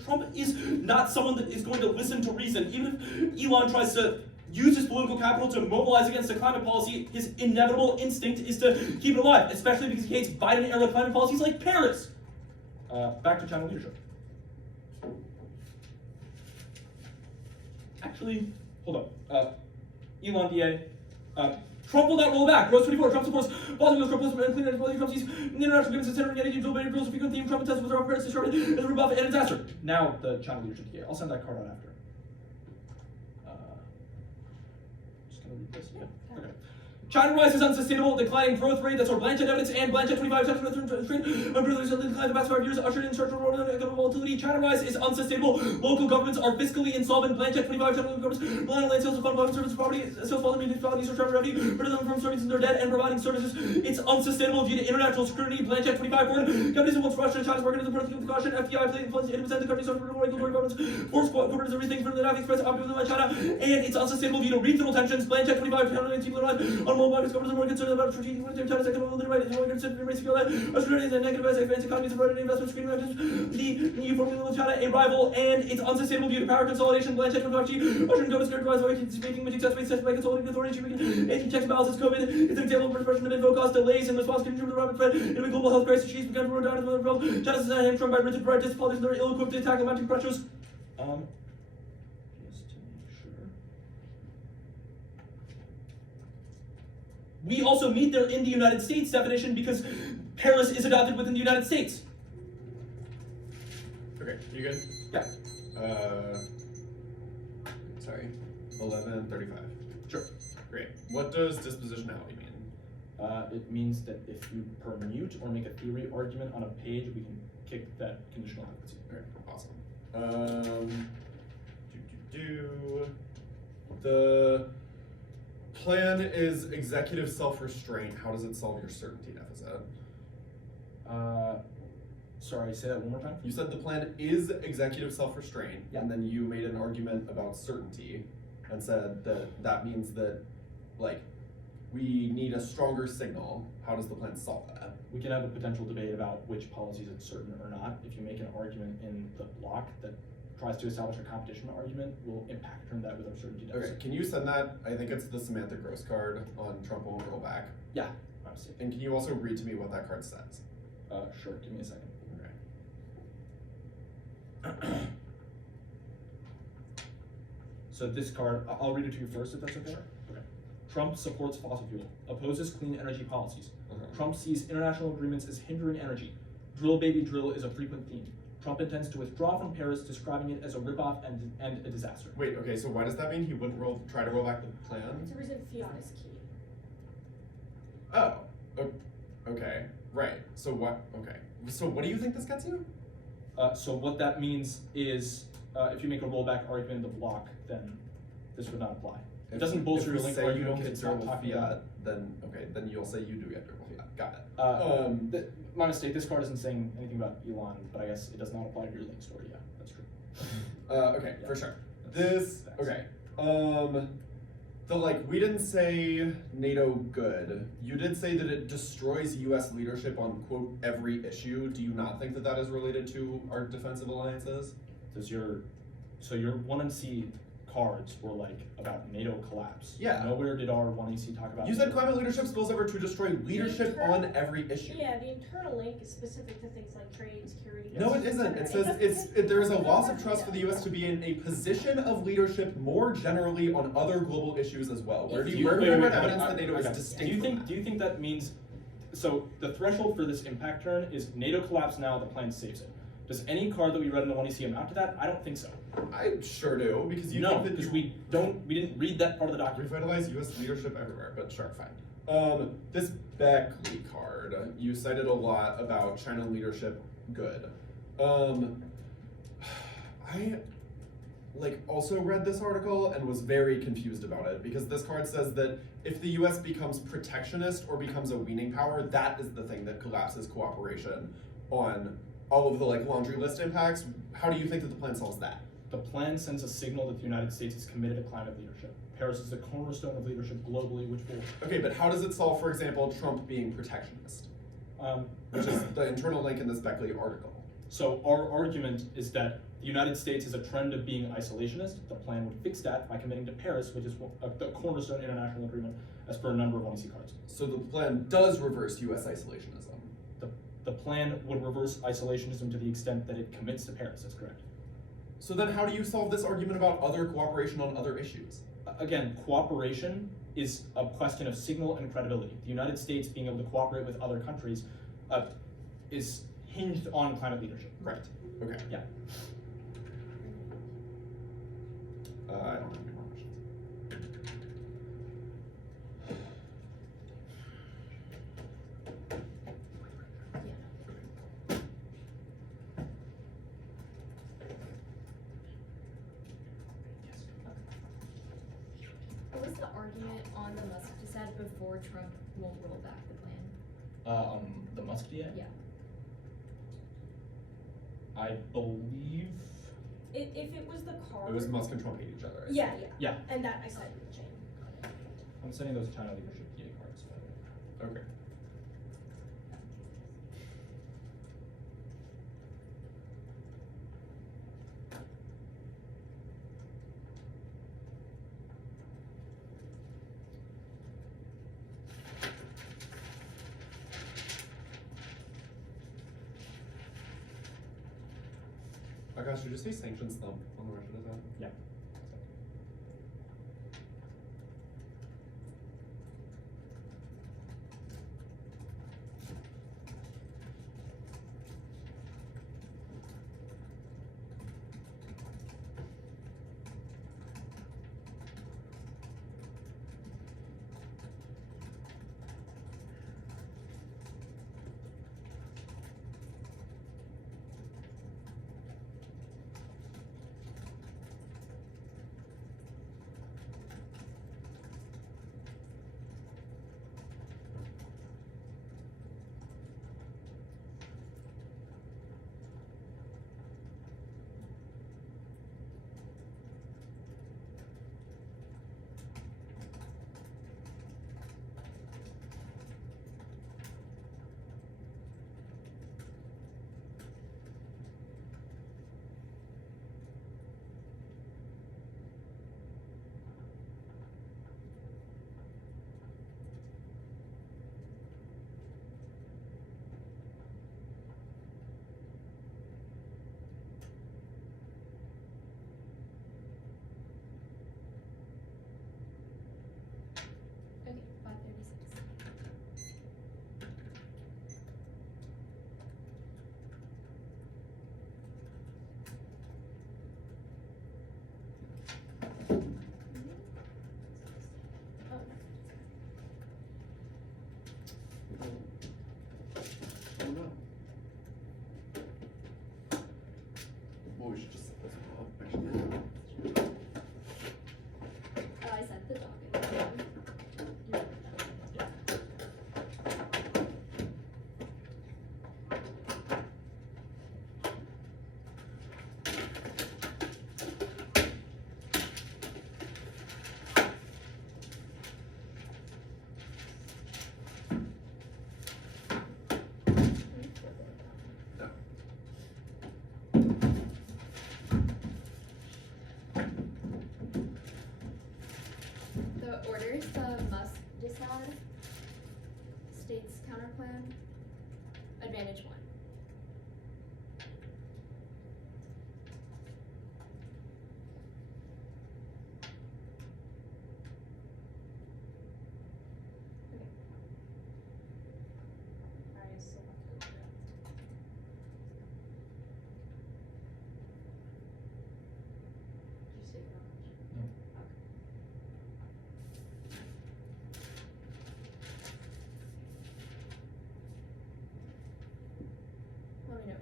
Trump is not someone that is going to listen to reason. Even if Elon tries to use his political capital to mobilize against the climate policy, his inevitable instinct is to keep it alive, especially because he hates Biden-era climate policies like Paris. Back to China leadership. Actually, hold on. Elon DA. Trump will not roll back. Rose 24. Trump supports positive Trump and clean energy. Trump sees the international government center and energy global rules. Frequent theme. Trump tests with our parents disrupted as a rebuff and a disaster. Now the China leadership DA. I'll send that card out after. Just gonna read this. Yeah. Okay. China rise is unsustainable, declining growth rate, that's our Blanchett evidence, and Blanchett 25 trend decline the past 5 years, ushered in structural economic volatility. China rise is unsustainable, local governments are fiscally insolvent, Blanchett 25 trend governments rely on land sales to fund public service property, sales following municipalities or travel revenue, rid them from services they're dead and providing services. It's unsustainable due to international security, Blanchett 25 foreign companies who wants Russia and China's market as a political precaution, FDI plans 80% of the country's regulatory governments, force corporate everything from the Navi Express optimism by China, and it's unsustainable due to regional tensions, Blanchett 25 on world markets, governments are more concerned about strategic military China's economic right, is more concerned with race Australia is a negative as advanced economies of investment screening mechanisms, the EU formula with China, a rival, and it's unsustainable due to power consolidation, Blanchett 25G, Austrian governments characterized by speaking, which successfully set by consolidating authority, and checks and balances COVID, it's an example of repression of info cost delays in response to the rapid threat, in a global health crisis, she's become more down in the world, China's not hamstrung by rigid practice, politics that are ill-equipped to tackle mounting pressures. Just to make sure. We also meet there in the United States definition because Paris is adopted within the United States. Okay, you good? Yeah. Sorry. 11:35. Sure. Great. What does dispositionality mean? It means that if you permute or make a theory argument on a page, we can kick that conditional occupancy. Okay, awesome. The plan is executive self-restraint. How does it solve your certainty deficit? Sorry, say that one more time. You said the plan is executive self-restraint, Yeah. and then you made an argument about certainty and said that that means that, like, we need a stronger signal. How does the plan solve that? We can have a potential debate about which policies it's certain or not. If you make an argument in the block that tries to establish a competition argument, we'll impact turn that with our certainty deficit. Okay, can you send that? I think it's the Samantha Gross card on Trump won't roll back. Yeah, obviously. And can you also read to me what that card says? Sure, give me a second. Okay. So this card, I'll read it to you first if that's okay. Okay. Trump supports fossil fuel, opposes clean energy policies. Trump sees international agreements as hindering energy. Drill baby drill is a frequent theme. Trump intends to withdraw from Paris, describing it as a ripoff and a disaster. Wait, okay, so why does that mean he wouldn't try to roll back the plan? It's a reason fiat is key. Oh, okay, right. So what, okay. So what do you think this gets you? So what that means is, if you make a rollback argument in the block, then this would not apply. It doesn't bolster your link say argument you don't because get it's not durable talking fiat, about. then okay, then you'll say you do get durable fiat. Got it. My mistake, this card isn't saying anything about Elon, but I guess it does not apply to your link story, yeah, that's true. Okay, Yeah. for sure. That's- Okay. We didn't say NATO good. You did say that it destroys U.S. leadership on, quote, every issue. Do you not think that that is related to our defensive alliances? So your 1MC cards were like about NATO collapse. Yeah. Nowhere did our 1AC talk about You said NATO climate leadership spills over to destroy leadership on every issue. Yeah, the internal link is specific to things like trade, security. No, it isn't. It says there is a loss of trust for the U.S. to be in a position of leadership more generally on other global issues as well. Where have you read evidence that NATO is distinct from that? Do you think that means, so the threshold for this impact turn is NATO collapse now, the plan saves it. Does any card that we read in the 1EC amount to that? I don't think so. I sure do, because you No, think that because we didn't read that part of the document. revitalize U.S. leadership everywhere, but sure, fine. This Beckley card, you cited a lot about China leadership good. I also read this article and was very confused about it, because this card says that if the US becomes protectionist or becomes a weaning power, that is the thing that collapses cooperation on all of the laundry list impacts. How do you think that the plan solves that? The plan sends a signal that the United States is committed to climate leadership. Paris is the cornerstone of leadership globally, which will. Okay, but how does it solve, for example, Trump being protectionist? Which is the internal link in this Beckley article. So our argument is that the United States is a trend of being isolationist. The plan would fix that by committing to Paris, which is the cornerstone international agreement, as per a number of 1EC cards. So the plan does reverse US isolationism. The plan would reverse isolationism to the extent that it commits to Paris. That's correct. So then how do you solve this argument about other cooperation on other issues? Again, cooperation is a question of signal and credibility. The United States being able to cooperate with other countries is hinged on climate leadership. Right. Okay. Yeah. I don't have any more questions. What was the argument on the Musk dissent before Trump won't roll back the plan? The Musk DA? Yeah. I believe. If it was the card. It was Musk and Trump hate each other. Yeah. Yeah. And that I cited the chain. I'm sending those China leadership DA cards. By the way. Okay. Oh gosh, did you say sanctions thumb on the Russia design? Yeah. Advantage 1. I still have to look at it. Did you say how much? Let me know.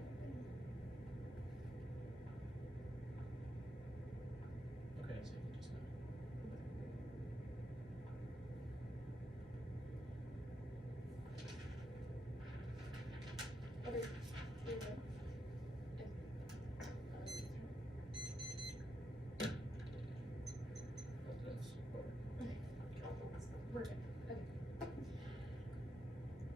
Okay, I see what you just said. Okay. Here you go. We're good. Okay.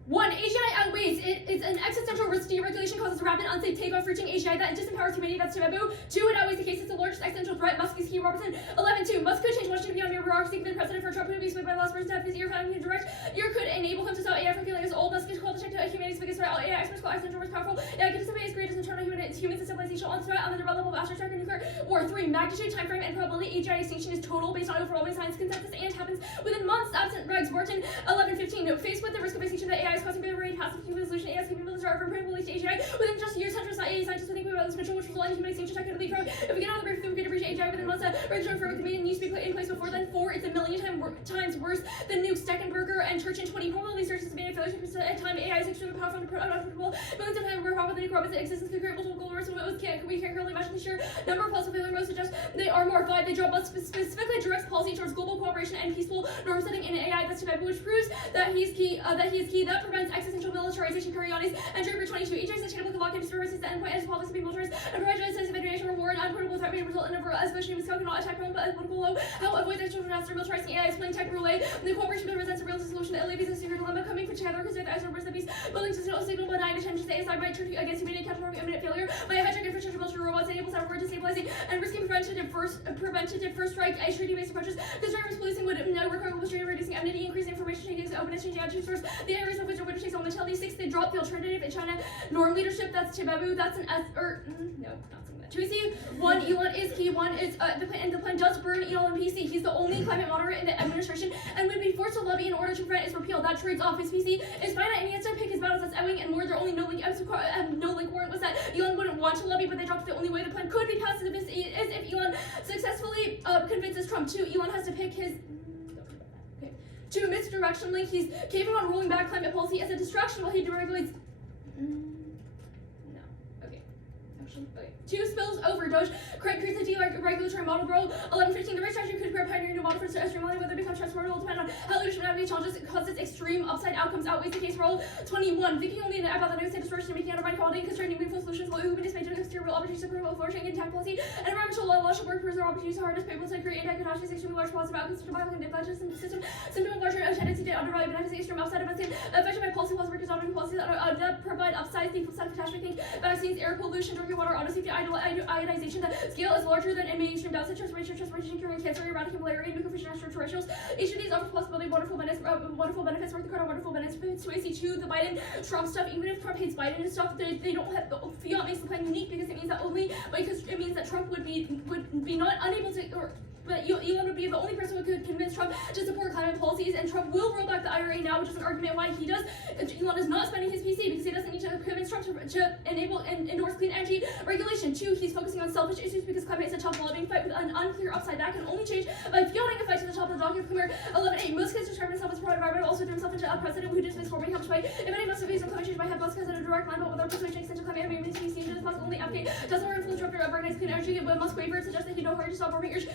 1. AGI outweighs it is an existential risk. Deregulation causes rapid, unsafe takeoff, reaching AGI that disempowers humanity. That's taboo. 2. It outweighs the case. It's the largest existential threat. Musk is key. Robertson. 11.2. Musk could change Washington beyond mere bureaucracy. Given precedent for Trump, who would be swayed by the last person to have his ear found in direct. Ear could enable him to stop AI from feeling as old. Musk is called to check humanity's biggest threat. All AI experts call existential risk powerful. AI could disobey as great as internal human civilization on threat on the level of astrostar and nuclear war. 3. Magnitude, time frame, and probability. AGI extinction is total based on overwhelming science consensus and happens within months. Absent regs. Barton. 11.15. No. Faced with the risk of extinction that AI is causing by the rate passive human solution. AI is capable of from probability to AGI within just years. Hundreds of AI scientists will think about this potential, which will result in human extinction. Check out the lead program. If we get on the brief, we get to reach AGI within months. Regulatory framework can needs to be put in place before then. 4. It's a million times worse than Nuke, Steckenberger, and Church in 20. Probability searches to be a failure at time. AI is extremely powerful and unpredictable. Millions of times more powerful than nuke robots. Existence could create multiple risks. We can't currently imagine the sheer number of possible failure modes suggest they are more. 5. They draw specifically directs policy towards global cooperation and peaceful norm setting in AI. That's Tibet, which proves that he is key. That prevents existential militarization. Curiosities and Draper 22. Each is sustainable lock in services the endpoint as policy being militarized and provide a sense of information reward and unpredictable threat may result in a escalation of scope not attack prone but political low. How avoid external disaster militarizing AI is playing tech roulette. The cooperation represents a real solution that alleviates a severe dilemma coming from together because the isomer the beast building signal benign attention to ASI by turning against humanity catastrophic imminent failure by a hijack infrastructure military robots enables our word destabilizing and risking preventative first strike a treaty based approaches. This term policing would now require restraining reducing enmity, increasing information changes, openness, changing attitude source. The areas of which are winner takes all mentality. 6. They drop the alternative in China norm leadership. That's Chibabu. That's an S no, not something that. 2C. 1. Elon is key. 1 is the plan does burn Elon PC. He's the only climate moderator in the administration and would be forced to lobby in order to prevent its repeal. That trades off. His PC is finite and he has to pick his battles as Ewing and more. Their only no link warrant was that Elon wouldn't want to lobby, but they dropped the only way the plan could be passed is if Elon successfully convinces Trump. 2. Elon has to pick his 2. Misdirectionally, he's capable on rolling back climate policy as a distraction while he deregulates. No. Okay. Actually, okay. 2. Spills over. Doge. Craig creates a deregulatory model, bro. 11.15. The right strategy could pioneer a new model for streamlining whether it becomes transformable will depend on how leadership navigate challenges causes extreme upside outcomes outweighs the case for all. 21. Thinking only about the news distortion making out of mind quality and constraining meaningful solutions will be displayed to exterior real opportunities to promote flourishing in tech policy and environmental law should work for their opportunities to harness people to create anti-catastrophes extremely large positive outcomes to biological and digestion system symptom of larger tendency to undervalue benefits extreme upside of affected by policy laws workers on policies that provide upside the side of catastrophic vaccines, air pollution, drinking water, auto safety, iodization. The scale is larger than any extreme downside transformation, curing cancer, eradicating malaria, nuclear fission, extraterrestrials. Each of these offers possibility of wonderful benefits, worth the card on wonderful benefits. To AC 2, the Biden Trump stuff. Even if Trump hates Biden and stuff, they don't have fiat makes the plan unique because it means that it means that Trump would be not unable to but Elon would be the only person who could convince Trump to support climate policies, and Trump will roll back the IRA now, which is an argument why he does. Elon is not spending his PC because he doesn't need to convince Trump to enable and endorse clean energy regulation. 2, he's focusing on selfish issues because climate is a tough lobbying fight with an unclear upside that can only change by fielding a fight to the top of the document. 11.8. Musk has determined himself as a pro-environment, also threw himself into a president who dismissed warming helps fight. If any Musk views on climate change might have Musk has a direct line, but without persuasion extension climate movement to be seen as Musk only advocate doesn't more influence director of organized clean energy, but Musk wavered suggests that he no hurry to stop warming urge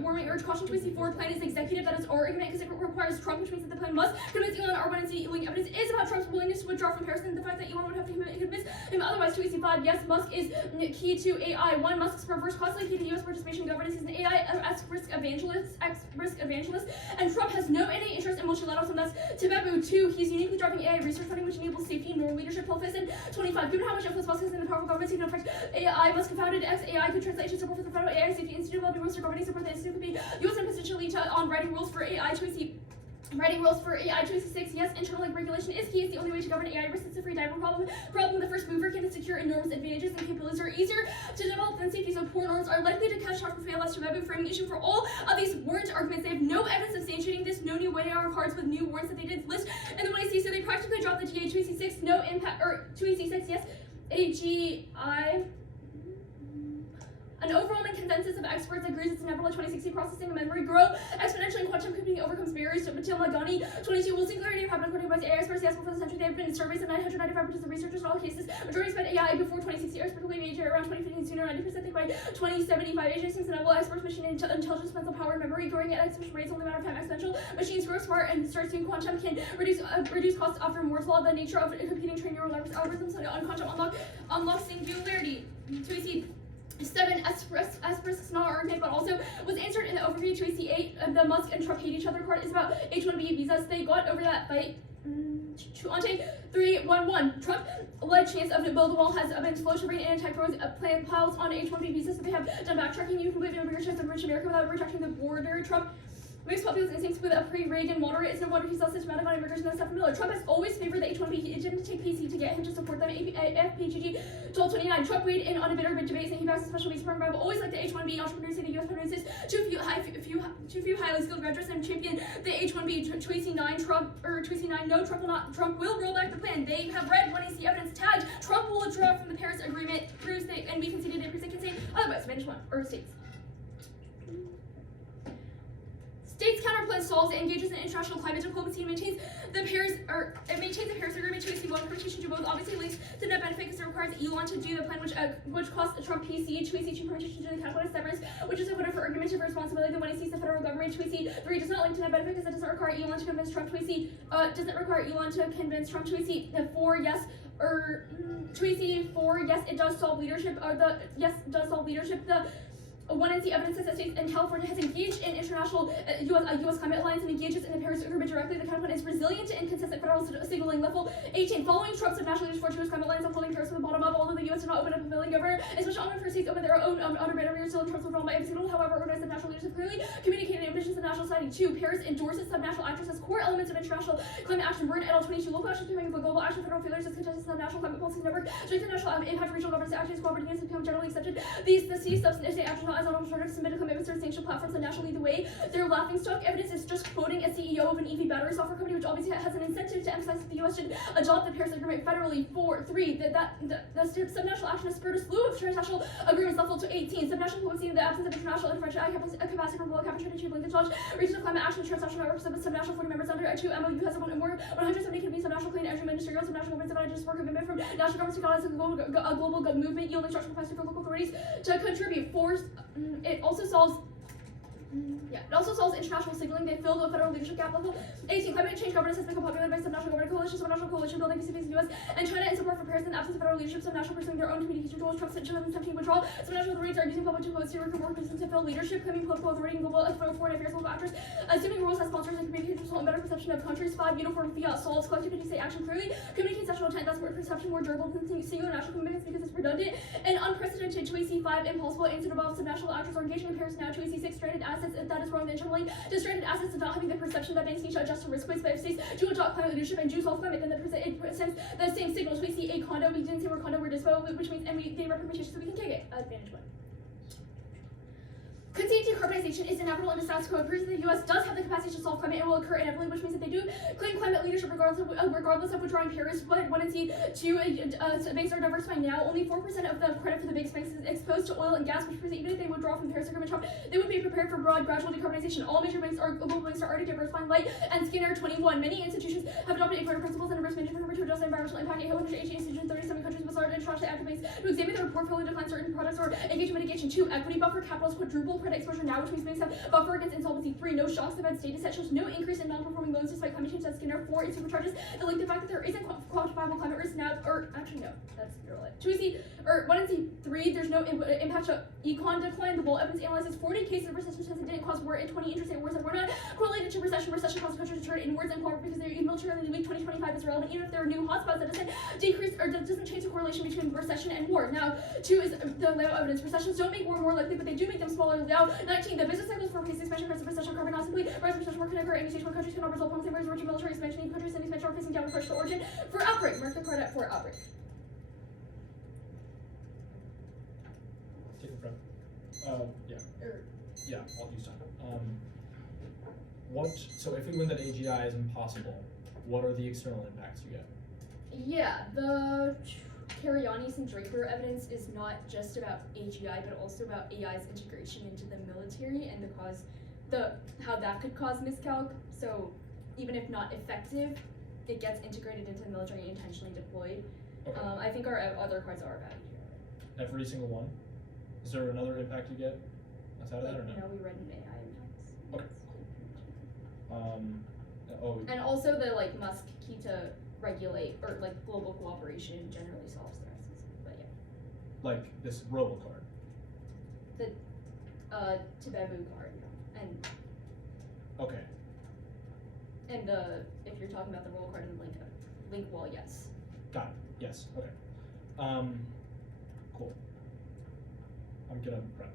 warming urge caution. 4 plan is executive. That is our argument because it requires Trump, which means that the plan must convince Elon. Our link evidence is about Trump's willingness to withdraw from Paris and the fact that Elon would have to convince him otherwise. 2 5. Yes, Musk is key to AI. 1. Musk's reverse costly key to U.S. participation in governance. He's an AI risk evangelist, and Trump has no any interest in multilateralism. That's Tibebu. 2. He's uniquely driving AI research funding, which enables safety and moral leadership. And 25. Given how much influence Musk has in the powerful government, he can affect AI. Musk founded XAI could translate to support for the Federal AI Safety Institute, developing rules for governing support the institute could be U.S. and potentially on writing rules for AI. 2 Writing rules for AI 266. Yes, internal regulation is key. It's the only way to govern AI versus the free diver problem. The first mover can secure enormous advantages and capabilities are easier to develop than safety, so poor norms are likely to catch up or fail as to Webu framing issue for all of these warrant arguments. They have no evidence substantiating this, no new way on cards with new warrants that they did list. And the 1AC, so they practically dropped the TA 2AC6, no impact, or 2AC6, yes, AGI. An overwhelming consensus of experts agrees it's inevitable 2060 processing and memory grow exponentially and quantum computing overcomes barriers to Matil Magani. 22 will singularity have happened according to AI experts. Yes, before the century, there have been surveys of 995% of researchers in all cases. Majority expect AI before 2060, particularly major around 2015, sooner 90% think by 2075. AJ seems inevitable. Experts machine intelligence, mental power, and memory growing at exponential rates only a matter of time. Exponential machines grow smart and start soon. Quantum can reduce costs after Moore's law. The nature of computing train neural networks algorithms on quantum unlock singularity. So we see 7 Esper's not argument, but also was answered in the overview. 2AC8, the Musk and Trump hate each other card is about H1B visas. They got over that fight. Ante 311. Trump led chance of build the wall has been slow to bring in attack roads plan piles on H1B visas. So they have done backtracking. You can believe in a bigger chance of rich America without retracting the border. Trump makes populist instincts with a pre-Reagan moderate. It's no wonder he's less systematic on immigration than Stephen Miller. Trump has always favored the H1B. It didn't take PC to get him to support them. FPGG 1229. Trump weighed in on a bitter debate saying he backs a special visa program. But always like the H1B. Entrepreneurs say the U.S. president insists too few highly skilled graduates and champion the H1B. 2AC9. Trump will roll back the plan. They have read 1AC evidence tagged. Trump will withdraw from the Paris Agreement. Proves they and we conceded it. Proves they can say otherwise. Manage one or states. States counterplan solves and engages in international climate diplomacy and maintains the Paris Agreement to exceed one implementation to both obviously leads to net benefit because it requires Elon to do the plan which costs Trump PC, 2AC2 implementation to the California severance, which is equivalent for argumentative responsibility. The 1AC the federal government 2AC3 does not link to net benefit because it doesn't require Elon to convince Trump. 2AC doesn't require Elon to convince Trump. 2AC4 yes. 2AC4 yes it does solve leadership. Does solve leadership. The 1NC evidence says that states in California has engaged in international U.S. climate alliance and engages in the Paris Agreement directly. The counterplan is resilient and consistent federal signaling level. 18. Following Trump's national leaders for U.S. climate alliance upholding Paris from the bottom up, although the U.S. did not open up a pavilion governor, especially on for states open their own underground areas still in Trump's withdrawal by every signal. However, organized subnational leaders have clearly communicated ambitions of national society. 2. Paris endorses subnational actors as core elements of international climate action. Burn et al. 22. Local action becoming a global action. Federal failures as contestants of national climate policy network. Strengthen national impact regional governance actions cooperating against become generally accepted. The C substantive actions not as an alternative submitted commitments or sanctioned platforms that national lead the way. Their laughingstock evidence is just quoting a CEO of an EV battery software company, which obviously has an incentive to emphasize that the U.S. should adopt the Paris Agreement federally. 3. The subnational action has spurred a slew of transnational agreements level to 18. Subnational diplomacy in the absence of international intervention, capacity from global capture to achieve linkage launch, regional climate action, transnational networks, subnational 40 members under a 2 MOU has more 170 could be subnational clean energy ministerial, subnational movements of ideas for commitment from national governments to galvanize a global movement, yielding structural capacity for local authorities to contribute. 4. It also solves international signaling. They filled a federal leadership gap level. 18. Climate change governance has become popular by subnational government coalitions, subnational coalition building vis-a-vis the U.S. and China in support for Paris in the absence of federal leadership. Subnational pursuing their own communication tools. Trump's 2017 withdrawal. Subnational authorities are using public diplomacy to recruit more persons to fill leadership, claiming political authority and global foreign affairs local actors. Assuming rules as sponsors and communicators result in better perception of countries. 5. Uniform fiat solves collective state action clearly. Communicates national intent, thus more perception more durable than singular national commitments because it's redundant and unprecedented. 2AC5 impossible answer above subnational actors are engaging in Paris now. 2AC6 stranded assets. If that is wrong, then link to stranded assets and not having the perception that banks need to adjust to risk weights, but if states do adopt climate leadership and do solve climate, then it sends the same signals. We see a condo, we didn't say we're condo, we're dispo, which means they representation so we can take it. Advantage 1. Concede decarbonization is inevitable in the status quo. Proves that the U.S. does have the capacity to solve climate and will occur inevitably, which means that they do claim climate leadership regardless of withdrawing Paris. But 1NC2 banks are diversifying now. Only 4% of the credit for the big banks is exposed to oil and gas, which proves that even if they withdraw from the Paris Agreement, they would be prepared for broad, gradual decarbonization. All major banks global banks are already diversifying. Light and Skinner 21. Many institutions have adopted equator principles and reverse management to adjust environmental impact. 880 institutions in 37 countries must large internationally active banks to examine their portfolio decline certain products or engage in mitigation. 2. Equity buffer capitals quadruple credit exposure now, which means banks have buffer against insolvency. 3. No shocks. The Fed's data set shows no increase in non-performing loans despite climate change. That's Skinner. 4. It's supercharges that link the fact that there isn't quantifiable climate risk now, or actually no, that's irrelevant. 1NC3. There's no impact to econ decline. The Bull Evans analyzes 40 cases of recession since it didn't cause war and 20 interstate wars that were not correlated to recession. Recession causes countries to turn inwards and forward because they're militarily weak. 2025 is relevant even if there are new hotspots. That doesn't decrease or doesn't change the correlation between recession and war. Now 2 is the layout evidence. Recessions don't make war more likely, but they do make them smaller. Now 19 19. The business cycles for peace expansion, price of recession, carbon constantly, rise of recession, work can occur, any stage where countries cannot result from the same emerging military expansion, in countries and expansion are facing downward pressure to origin. For outbreak, mark the card at for outbreak. Take a breath. Yeah. Yeah, I'll use time. So if we win that AGI is impossible, what are the external impacts you get? Yeah, the Carianis and Draper evidence is not just about AGI, but also about AI's integration into the military and how that could cause miscalc. So even if not effective, it gets integrated into the military and intentionally deployed. Okay. I think our other cards are about AGI. Every single one? Is there another impact you get outside of that or no? No, we read an AI impacts. Okay, And also the Musk key to regulate or global cooperation generally solves the rest. But yeah. like this robocard. The Tibebu card and Okay. if you're talking about the roll card and link wall, yes. Got it. Yes. Okay. Cool. I'm gonna prep.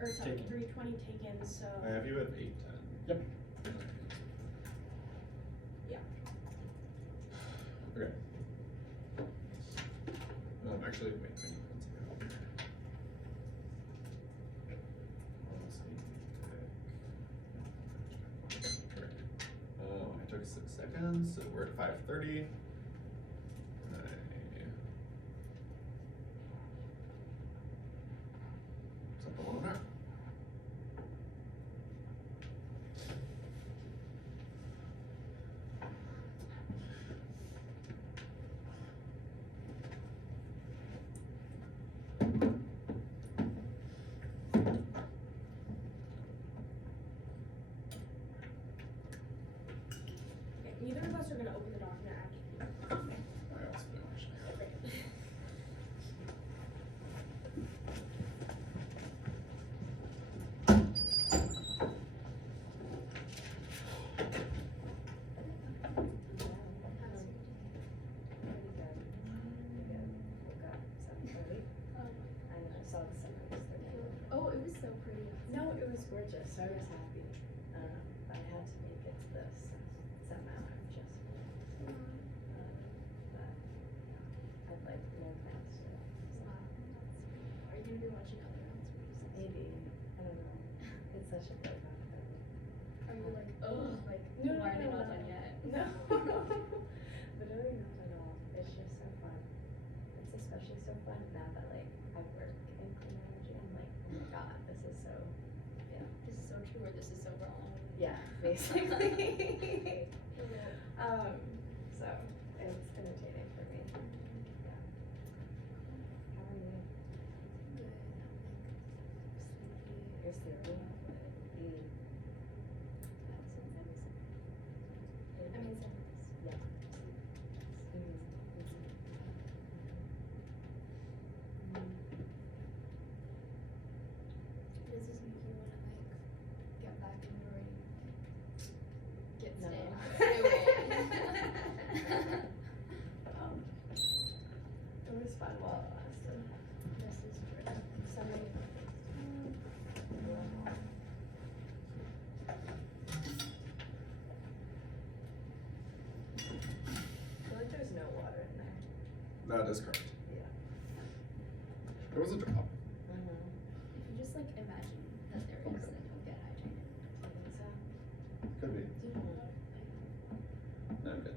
Or sorry, Taken. 320 taken, so. I have you at 810. Yep. Yeah. Okay. Actually, wait, I need one second. I took 6 seconds, so we're at 5:30. Set the one on there. Okay, neither of us are gonna open the document actually. I also do, actually. Oh, it was so pretty. No, it was gorgeous. I was happy. I had to make it to this. Sat No. Literally not at all. It's just so fun. It's especially so fun now that like I work in clean energy. I'm like, oh my god, this is so yeah. This is so true, or this is so wrong. Yeah, basically. So it's entertaining for me. Yeah. How are you? Good. You're sleepy? Yeah. Does this make you want to get back into writing? Get No. It was fun while it lasted. This is true. Somebody. I feel like there's no water in there. That is correct. Yeah. There was a drop. If you just like imagine that there is, then you'll get hydrated. I think so. Could be. Do you know what? No, I'm good.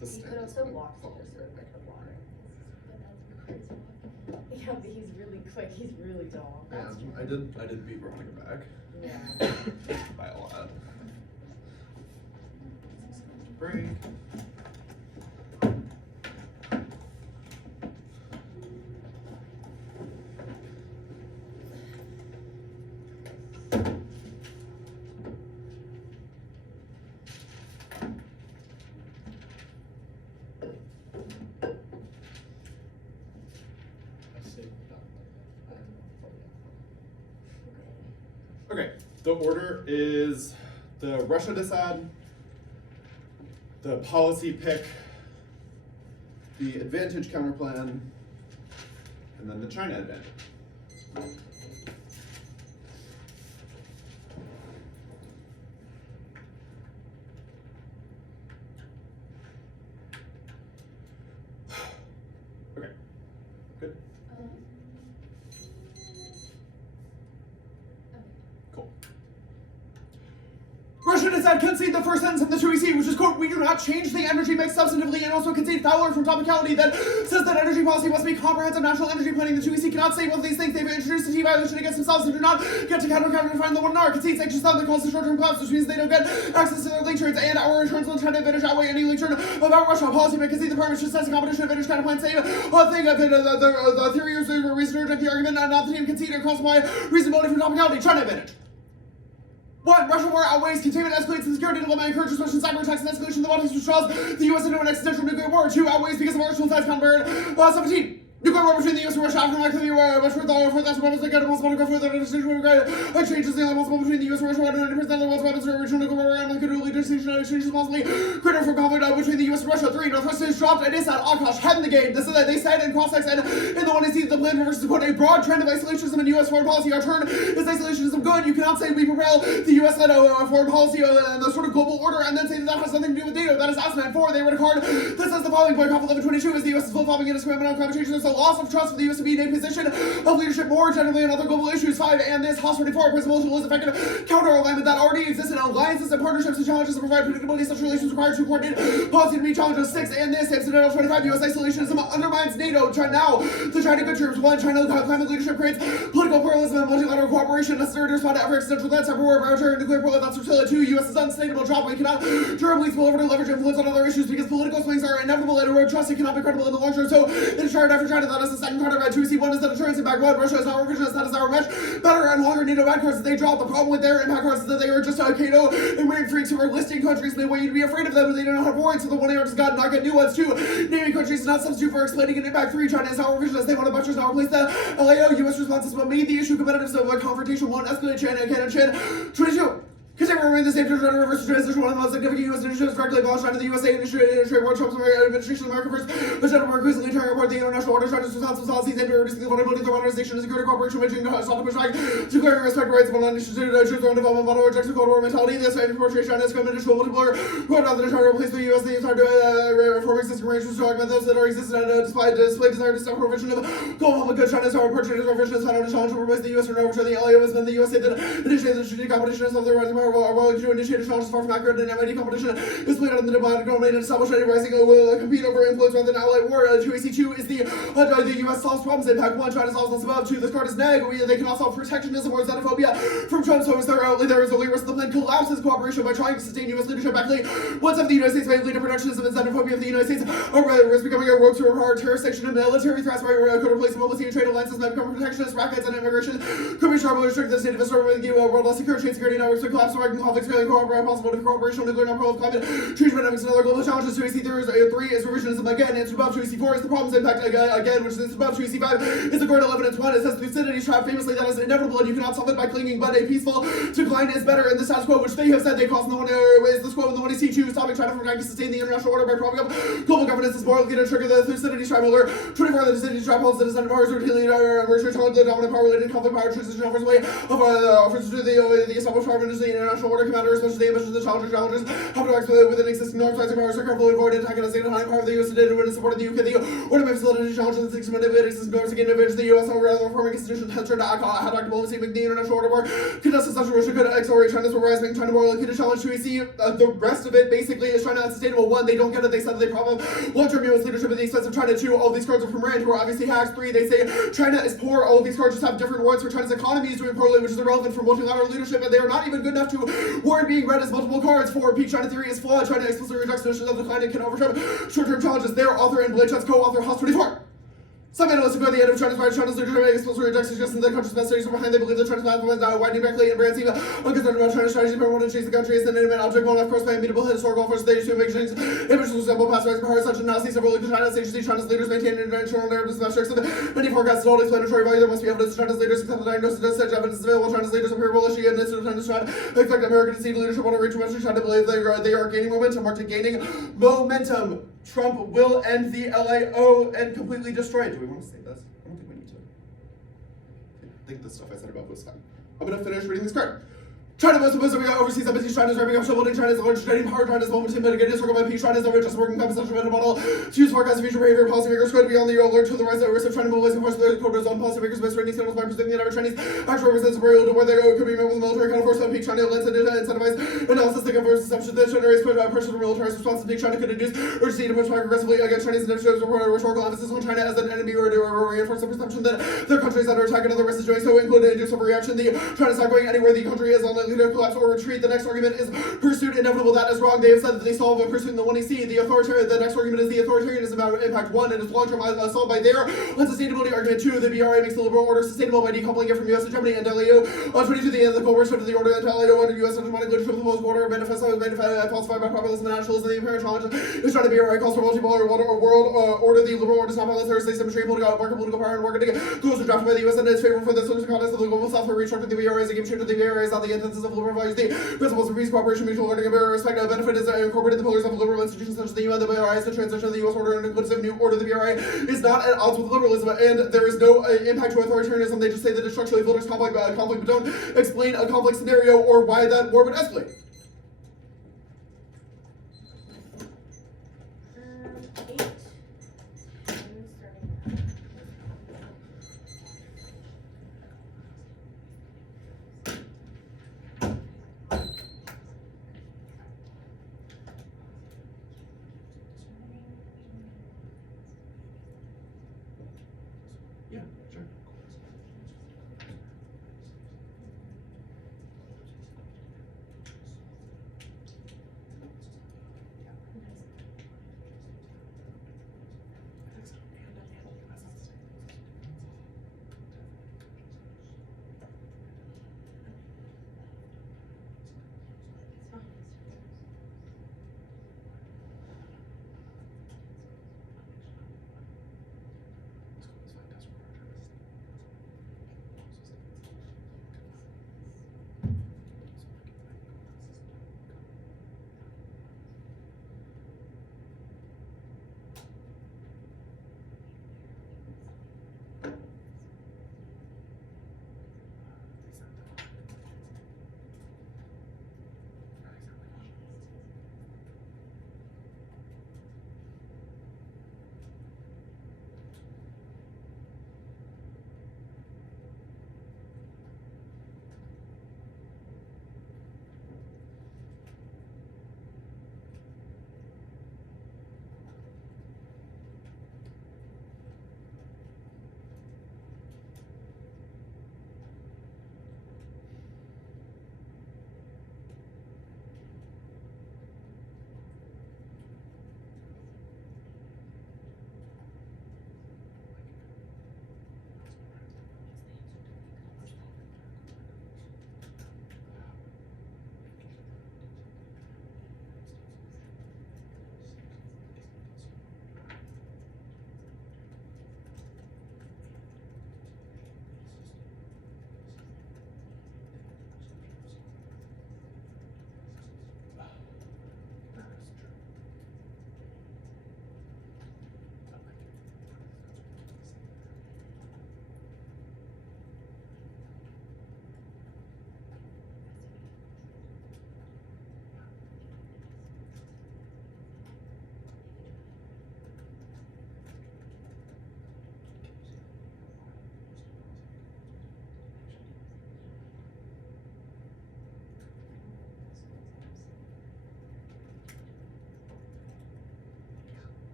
The You stand could is also fine. walk to just like the water. But that's crazy walking. Yeah, but he's really quick. He's really tall. Yeah, I did beat Veronica back Yeah. by a lot. Break. Okay, the order is the Russia decide, the policy pick, the advantage counterplan, and then the China advantage. Okay, good, cool. Russia decide concede the first sentence in the 2EC, which is, quote, we do not change the energy mix substantively, and also concede Fowler from topicality that says that energy policy must be comprehensive national energy planning. The 2EC cannot say both of these things. They've introduced a T violation against themselves and do not get to counter-define the 1R. Concede Section 7 that calls the short-term collapse, which means they don't get access to their link trades, and our insurance will try to advantage outweigh any link turn about Russia policy, but concede the department should set a competition advantage kind of plan. Say one thing, the theory is the reason to reject the argument, not the team concede across my reasonability from topicality. China advantage. 1. Russian war outweighs containment, escalates the security dilemma, encourages Russian cyber attacks and escalation of the bodies which draws the U.S. into an existential nuclear war. 2. Outweighs because of arsenal size combat. 17. Nuclear war between the U.S. and Russia after the much further all for that's weapons that get possible to go further than decision exchanges the only possible between the U.S. and Russia. 100% of the world's weapons are original nuclear war and could only decision exchanges possibly critical for conflict between the U.S. and Russia. 3. Northwestern is dropped and Assad, Akash, head in the game. This is that they said in cross-sex and in the one they see the plan reverses quote a broad trend of isolationism in U.S. foreign policy. Our turn is isolationism good. You cannot say we propel the U.S.-led foreign policy and the sort of global order and then say that has nothing to do with NATO. That is asinine. 4. They read a card that says the following point, 1122 is the U.S. is flip-flopping in its commitment on climate change. There's a loss of trust for the U.S. to be in a position of leadership more generally in other global issues. 5. And this House 24 principle is effective counter-alignment that already exists in alliances and partnerships and challenges to provide predictability. Such relations require to coordinate policy to meet challenges. 6. And this Incidental 25 U.S. isolationism undermines NATO. Now, to China good terms. 1. China climate leadership creates political pluralism and multilateral cooperation necessary to respond to every existential threat, cyber war, bioterror, and nuclear program. That's fertility. 2. U.S. is unsustainable drop. We cannot durably spill over to leverage influence on other issues because political swings are inevitable and erode trust. It cannot be credible in the long term. So, in a chart after China, that is the second card of 2C. 1 is the deterrence impact. 1. Russia is not revisionist. That is our much better and longer NATO bad cards that they drop. The problem with their impact cards is that they are just Kato and weird freaks who are listing countries and they want you to be afraid of them, but they don't have warrants. So the one America's got not get new ones. 2. Naming countries is not substitute for explaining an impact. 3. China is not revisionist. They want to butchers now replace the LAO. U.S. responses what made the issue competitive. So confrontation 1 escalate China and Chin. 22. Continue to remain the same to try to reverse the transition. One of the most significant U.S. initiatives directly abolished under the USA trade war. Trump's administration of America first, but General increasingly tearing apart the international order, China's responsible policies, and reducing the vulnerability of modernization and security cooperation, which sought to push back to clear respect rights of all nations, to truth and development, model rejects the Cold War mentality. This and portray China's commitment to multipolar, who are not the trying to replace the U.S. They start to reform existing arrangements to augment those that are existing and display desire to stop provision of global good. China's power purchase revision is found to challenge to replace the U.S. or overturn the LAO has been the USA that initiated the strategic competition of the rising power are willing to initiate a challenge far from accurate and MIT competition is played out in the diplomatic domain and established any rising will compete over influence rather than ally war. 2AC2 is the US solves problems. Impact 1, China solves less above. 2, this card is neg. They can also solve protectionism or xenophobia from Trump, so there is only risk the plan collapses cooperation by trying to sustain US leadership. Actually, once of the United States may lead to protectionism and xenophobia of the United States, or rather risk becoming a rogue to a terrorist section and military threats by could replace mobility and trade alliances may become protectionist rackets and immigration could be sharply restrict the state of Israel with the world less secure, trade security networks to collapse, American conflicts, failing cooperate, possibility of cooperation, nuclear non climate change dynamics, and other global challenges. 2AC3 is revisionism again, answered above. 2AC4 is the problems impact again, which is above. 2AC5 is the grade 11 and 1. It says Thucydides trap famously that is inevitable and you cannot solve it by clinging, but a peaceful decline is better in the status quo, which they have said they cause in the one is the quo in the 1AC2, stopping China from trying to sustain the international order by propping up global governance is more likely to trigger the Thucydides trap. 24 the Thucydides trap holds the descendant powers routinely the dominant power related conflict power transition offers way of offers to the established power of the international order commander, especially the ambitions of challenges how to act within existing norms, rising powers are carefully avoided attacking a state of high power of the US today to win and support the UK. The order may facilitate challenges and seeks to manipulate existing norms again advantage the US over other reforming institutions has turned to act how to act diplomacy make the international order more contested such a Russia could accelerate China's rise, making China more likely to challenge 2AC. The rest of it basically is China unsustainable. 1, they don't get it, they said that they problem long-term US leadership at the expense of China. 2, all these cards are from Rand who are obviously hacks. 3, they say China is poor. All of these cards just have different words for China's economy is doing poorly, which is irrelevant for multilateral leadership, and they are not even good enough to warrant being read as multiple cards. 4, peak China theory is flawed. China explicitly rejects notions of decline and can overcome short-term challenges. Their author and Blanchett's co-author, House 24. Some analysts agree the end of China's leadership explicitly rejects suggestions that countries' best studies are behind. They believe that China's platform is now widening backly and brands even unconcerned about China's strategy. But one to chase the country is the intimate object, one of course by immutable historical forces. They assume exchange images resemble past rise of power. Such analyses several look to China's agency. China's leaders maintain an international narrative metrics of many forecasts all explanatory value. There must be evidence China's leaders accept the diagnosis as such evidence is available. China's leaders appear bullish and this China's China expect America to see leadership want to reach much. China believe they are gaining momentum. Marked gaining momentum. Trump will end the LAO and completely destroy it. Do we want to say this? I don't think we need to. I think the stuff I said about was fine. I'm going to finish reading this card. China most of overseas embassies. China's ramping up shipbuilding. China's large trading power. China's moment to mitigate circle by peace. China's over just working compensation model to use forecast future behavior. Policymakers could be on the alert to the rise of risk of China mobilizing force their quotas on policymakers by straightening signals by predicting that every Chinese actually represents a variable to where they go could be met with a military kind of force. Peak China lends and incentivize analysis that confirms assumption that generates pressure to military responses. Peak China could induce urgency to push back aggressively against Chinese initiatives or rhetorical emphasis on China as an enemy or to reinforce the perception that their country is under attack and other risks is doing so, including induce overreaction. The China's not going anywhere. The country is unlikely to collapse or retreat. The next argument is pursuit inevitable. That is wrong. They have said that they solve a pursuit in the 1AC. The next argument is the authoritarianism about impact 1 and its long-term solved by their unsustainability. Argument 2, the BRA makes the liberal order sustainable by decoupling it from US hegemony and LAO. 22, the ethical worship of the order that LAO under US hegemonic leadership of the most order manifesto falsified by populism and nationalism. The apparent challenge is trying to be right calls for multipolar world order. The liberal order is not violent. Thursday, symmetry, political power, and marketing. Goals are drafted by the US and is favorable for the social context of the global south. For restructuring the BRA as a game changer. The BRA is not the antithesis of liberal values. The principles of peace, cooperation, mutual learning, and respect and benefit is incorporated in the pillars of liberal institutions such as the UN. The BRA is the transition of the US order and inclusive new order. The BRA is not at odds with liberalism, and there is no impact to authoritarianism. They just say that it structurally filters conflict, but don't explain a complex scenario or why that war would escalate. 8. Yeah, sure.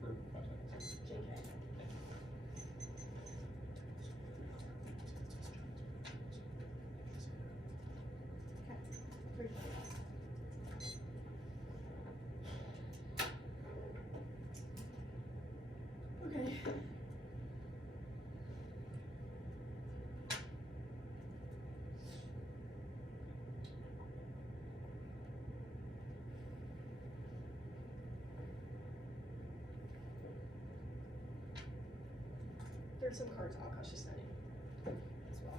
for 5 seconds. JK. Okay. Okay. There's some cards Akash is sending as well.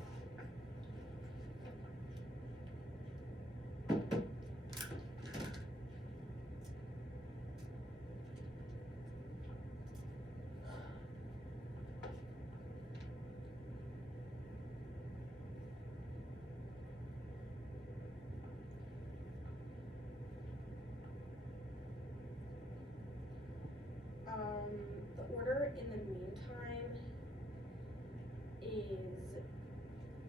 The order in the meantime is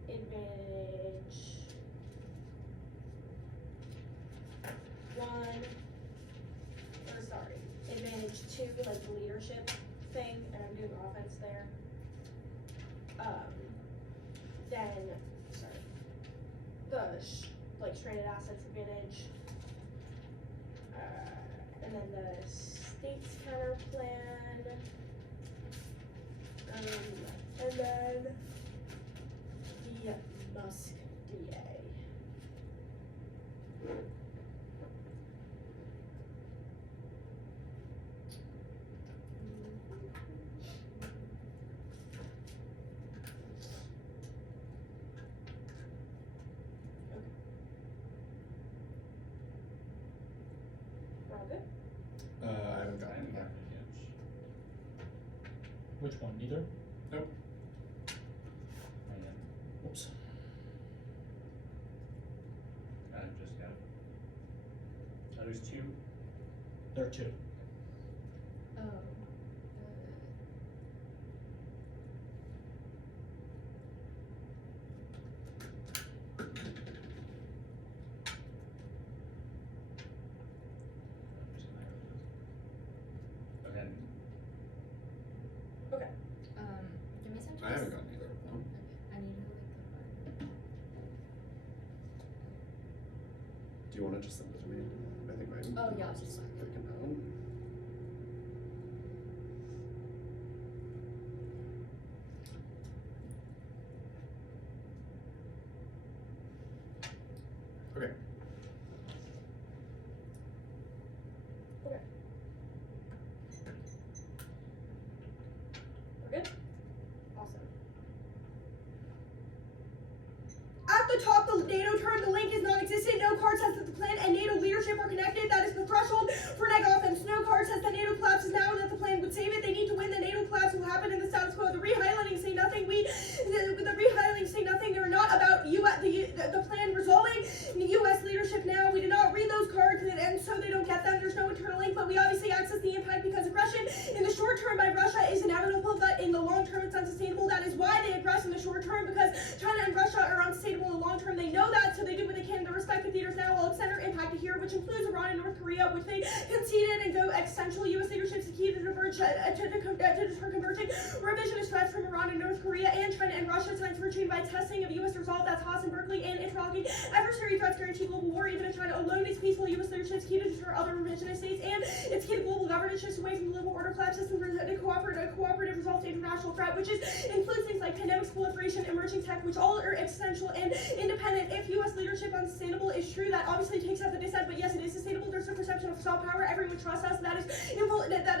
advantage 1, or sorry, advantage 2, like the leadership thing, and I'm doing offense there. Then, sorry, the like stranded assets advantage, and then the state's counter plan, and then the Musk DA. We're all good? I haven't gotten I'm it yet. Which one? Neither? Nope. Whoops. I've just got. Oh, there's 2. There are 2. Oh. Okay. Okay. Give me some I haven't gotten either of them. I need to look the Do you want to just send it to me? I think my Oh, yeah, mouse is just like- freaking out. Okay. Okay. We're good? Awesome. At the top, the NATO term, the link is non-existent. No card says that the plan and NATO leadership are connected. That is the threshold for neg offense. No card says that NATO collapses now and that the plan would save it. They need to win. The NATO collapse will happen in the status quo. The re-highlighting say nothing. The re-highlighting say nothing. They're not about the plan resolving the U.S. leadership now. We did not read those cards, and so they don't get them. There's no internal link, but we obviously access the impact because aggression in the short term by Russia is inevitable, but in the long term it's unsustainable. That is why they aggress in the short term, because China and Russia are unsustainable in the long term. They know that, so they do what they can in their respective theaters now while extend their impact to here, which includes Iran and North Korea, which they conceded and go existential. U.S. leadership is key to diverge, to deter converging revisionist threats from Iran and North Korea and China and Russia. Time for change by testing of U.S. resolve. That's Haas and Berkeley and interlocking adversary threats guarantee global war. Even if China alone is peaceful, U.S. leadership is key to deter other revisionist states, and it's key to global governance shifts away from the global order collapse system for a cooperative resolve to international threat, which includes things like pandemics, proliferation, emerging tech, which all are existential and independent. If U.S. leadership unsustainable is true, that obviously takes out the dissent, but yes, it is sustainable. There's a perception of soft power. Everyone trusts us. That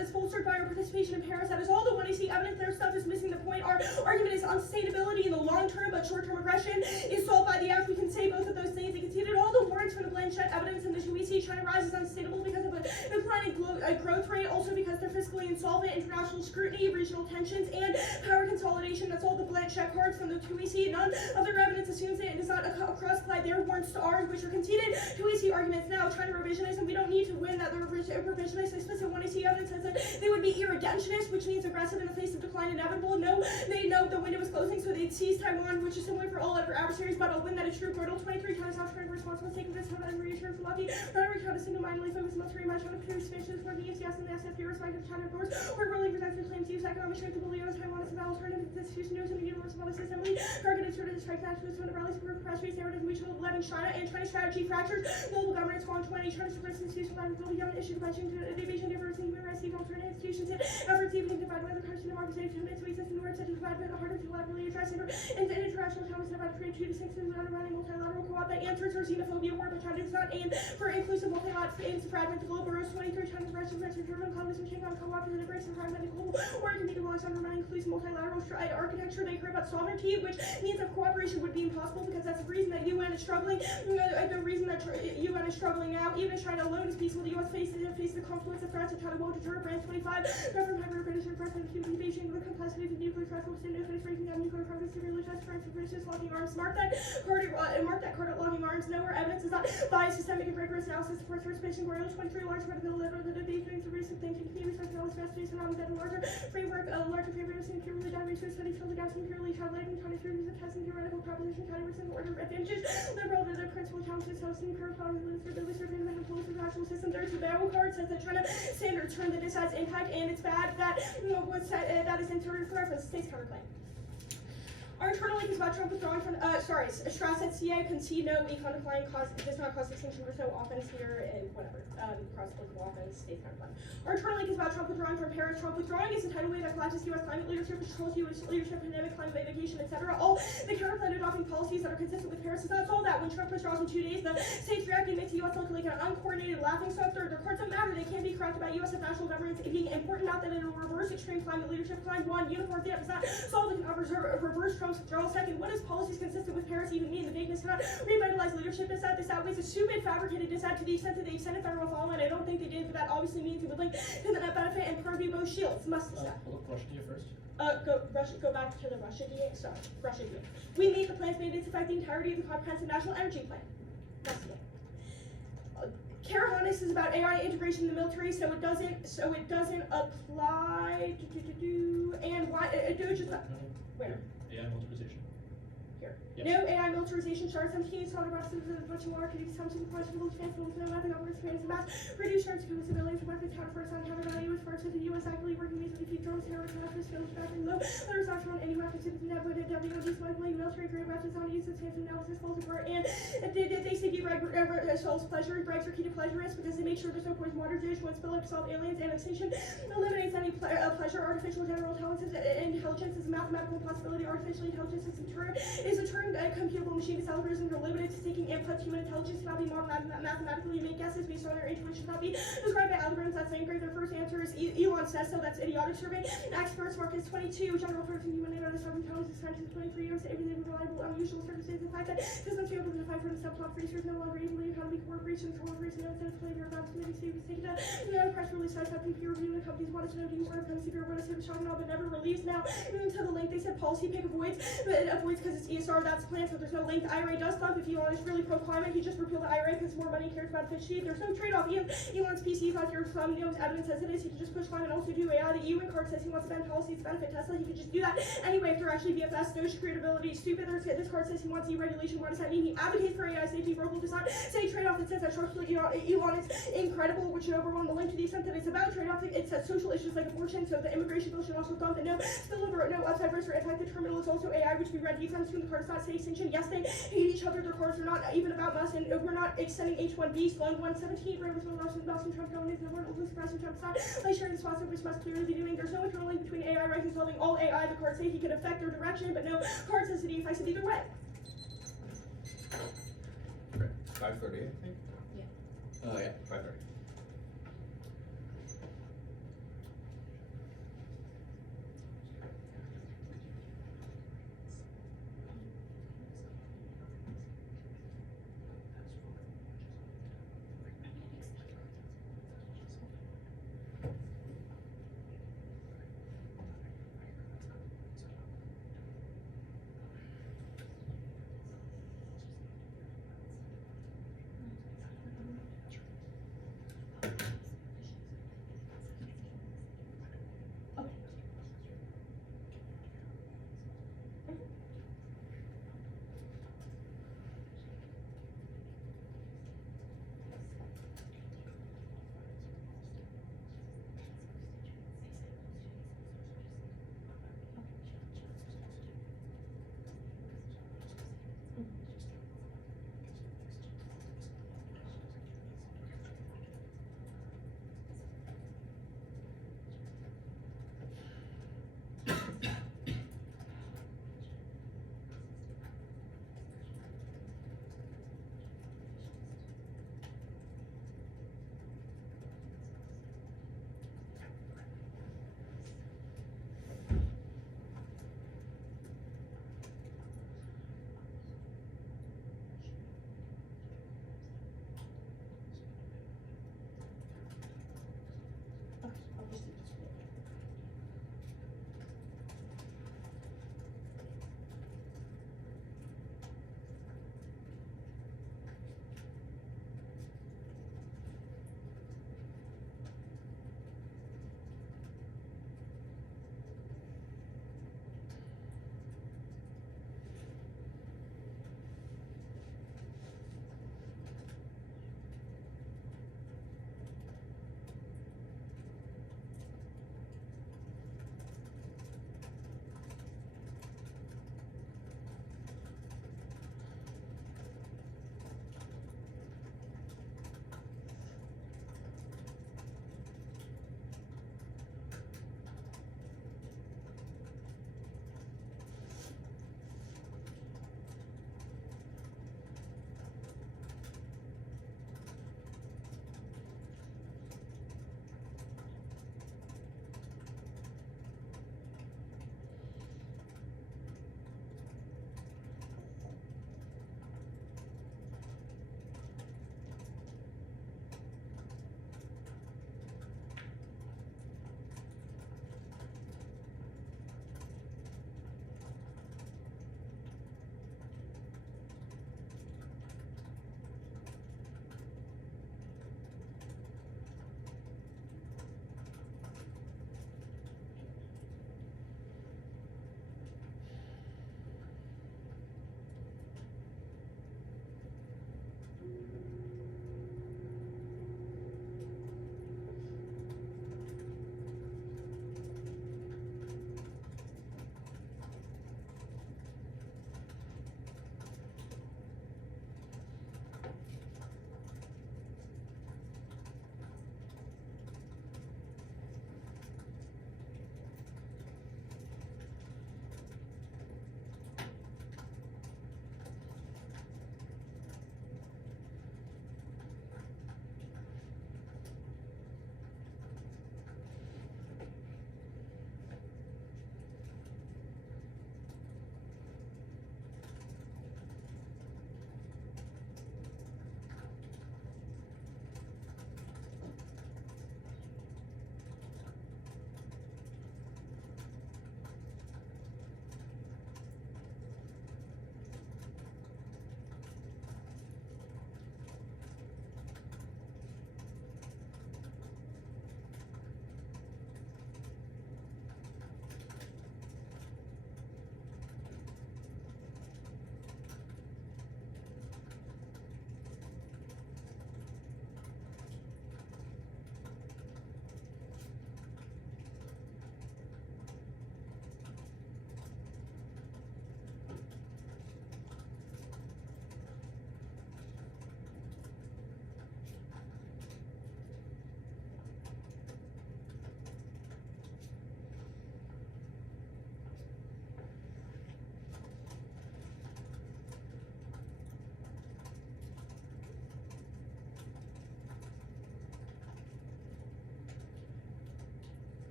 is bolstered by our participation in Paris. That is all the one I see evidence. Their stuff is missing the point. Our argument is unsustainability in the long term, but short term aggression is solved by the act. We can say both of those things. They conceded all the warrants for the Blanchett evidence in the we see China rise is unsustainable because of a declining growth rate, also because they're fiscally insolvent, international scrutiny, regional tensions, and power consolidation. That's all the Blanchett cards from the 2EC. None of their evidence assumes that it does not cross-apply their warrants to ours, which are conceded 2EC arguments now. China revisionism, we don't need to win that they're revisionist. Explicit 1EC evidence says that they would be irredemptionist, which means aggressive in the face of decline inevitable. No, they know the window was closing, so they'd seize Taiwan, which is similar for all other adversaries, but I'll win that is true. Brutal 23 times South Korea responsible, taking this time and reassurance for lucky. Rhetoric how to single-mindedly focus military match on a pure expansion for the ECS and the SFP respect of China, of course. We're really presenting claims to use economic strength to believe Taiwan is an alternative to this institution knows in the universal policy assembly. Targeted sort of strike nationalists to rally support for press race narrative mutual loving China and Chinese strategy fractures. Global governance gone 20, China's suppressed institutions land global young issue the question to evasion difference in human rights, alternative institutions and efforts even divided by the country democracy tendency we system where such as divided by the harder to collaboratively address and international challenges about create two distinct systems undermining multilateral co-op that answers or xenophobia war but China does not aim for inclusive multilateral aims to fragment the global rose 23 China's Russian German communism change on co-op and integrates and fragmented global or it can be developed undermining inclusive multilateral architecture. They care about sovereignty, which means that cooperation would be impossible because that's the reason that UN is struggling. The reason that UN is struggling now, even if China alone is peaceful, the US faces the confluence of threats of China won't deter. Brand 25, government hyper British president human invasion of the complexity of nuclear threats will send no finish breaking down nuclear progress severely test France and British logging arms. Mark that card logging arms. Nowhere evidence is not biased, systemic and rigorous analysis supports participation. Guerrilla 23 large part of the deliver the debate things the recent thinking community respect all strategies and on the larger framework larger favor of purely down research studies fill the gaps in purely child lighting Chinese reviews of testing theoretical proposition categories and order advantages liberal the principal challenges hosting current problems for the survey and influence of the actual system. There's the battle card says that China standards turn that this has impact and it's bad that that is interior for reference state's counterclaim. Our internal link is about Trump withdrawing from, Strauss at CA can see no econ decline does not cause extinction for so offense here and whatever, cross-political offense, states kind of fun. Our internal link is about Trump withdrawing from Paris. Trump withdrawing is a tidal wave that collapses U.S. climate leadership, which calls U.S. leadership, pandemic, climate mitigation, etc. All the counterclimate adopting policies that are consistent with Paris does not solve that. When Trump withdraws in 2 days, the states reacting makes the U.S. look like an uncoordinated laughing stock. Their cards don't matter. They can't be correct about U.S. and national governments being important, not that it'll reverse extreme climate leadership. Climb one, uniform does not solve the reverse Trump's withdrawal. Second, what does policies consistent with Paris even mean? The vagueness cannot revitalize leadership dissent. This outweighs a stupid fabricated dissent to the extent that they extended federal following. I don't think they did, but that obviously means it would link to the net benefit and purview both shields. Must dissent. Russia to you first. Go back to the Russia DA. Sorry, Russia DA. We meet the plan's mandates affect the entirety of the comprehensive national energy plan. Must DA. Karahanis is about AI integration in the military, so it doesn't apply. And why? Just where? AI militarization. Here. Yes. No AI militarization starts. I'm keen to talk about much more. Could you tell me the question of transform to nothing over experience mass reduce starts to civilians weapons counter first on counter value as far as the US actively working with defeat drones terror counters skills tracking low others not from any weapons to the network WOD smuggling military grade weapons on use of substantial analysis falls apart and they say solves pleasure brags are key to pleasurists because they make sure there's no poison water dish one spill up solve aliens annexation eliminates any pleasure artificial general intelligence is a mathematical possibility artificial intelligence is a term computable machine is algorithms are limited to taking input human intelligence cannot be modeled mathematically make guesses based on their intuition cannot be described by algorithms that's angry their first answer is Elon says so that's idiotic survey experts market is 22 general person human name of the 7 intelligence scientists 23 years everything reliable unusual circumstances the fact that systems able to define for the subplot research no longer easily economy corporations corporations no sense flavor about committee statements taken down no press release sites that peer review the companies wanted to know do you want to come see your what is it shocking all but never released now to the link they said policy pick avoids because it's ESR that's planned so there's no link the IRA does thump if Elon is really pro climate he just repealed the IRA because more money cares about fish sheet there's no trade-off Elon's PC like your some evidence says it is he can just push climate and also do AI the UN card says he wants to ban policies to benefit Tesla he could just do that anyway if they're actually BFS Doge creatability stupid this card says he wants deregulation what does that mean he advocates for AI safety Roble does not say trade-off it says that structurally Elon is incredible which should overwhelm the link to the extent that it's about trade-off it says social issues like abortion so the immigration bill should also dump and no spillover no upside risk or impact the terminal is also AI which we read defense to the card does not say extinction yes they hate each other their cards are not even about us and we're not extending H1B Sloan 117 right with Nelson Trump going into the world of President Trump's not like sharing the sponsor which must clearly be doing there's no internal link between AI right and solving all AI the cards say he could affect their direction but no card says that he affects it either way. Great. 5:30 I think? Yeah. Yeah, 5:30.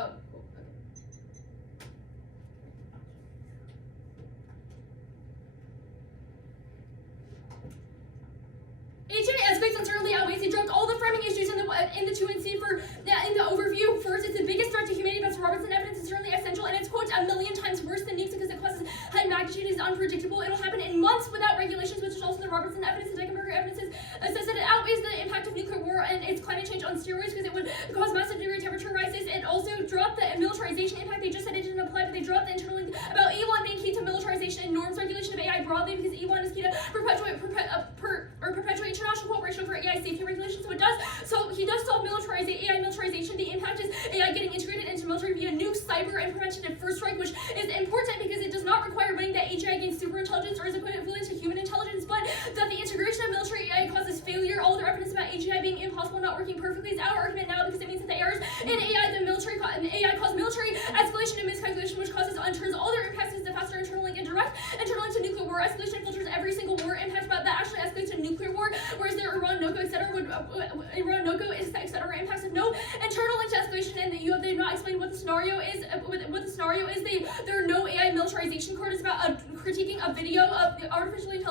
Oh, cool. Okay. HMA escalates internally outweighs. He dropped all the framing issues in the 2NC for in the overview. First, it's the biggest threat to humanity. That's Robertson evidence is certainly essential, and it's quote 1,000,000 times worse than nukes because it causes high magnitude is unpredictable. It'll happen in months without regulations, which is also the Robertson evidence. The Deckenberger evidence says that it outweighs the impact of nuclear war and its climate change on steroids because it would cause massive degree of temperature rises. It also dropped the militarization impact. They just said it didn't apply, but they dropped the internal link about Elon being key to militarization and norms regulation of AI broadly because Elon is key to perpetuate international cooperation for AI safety regulation. So it does. So he does solve AI militarization. The impact is AI getting integrated into military via nukes, cyber, and preventative first strike, which is important because it does not require winning that AGI gains super intelligence or is equivalent to human intelligence, but that the integration of military AI causes failure. All their evidence about AGI being impossible, not working perfectly, is our argument now because it means that the errors in AI, AI cause military escalation and miscalculation, which turns all their impacts into faster internal link and direct internal link to nuclear war. Escalation filters every single war impact, but that actually escalates to nuclear war, whereas their Iran, NOCO, etc. Iran, NOCO, etc. impacts of no internal link to escalation, and they've not explained what the scenario is. There are no AI militarization card. It's about critiquing a video of the artificially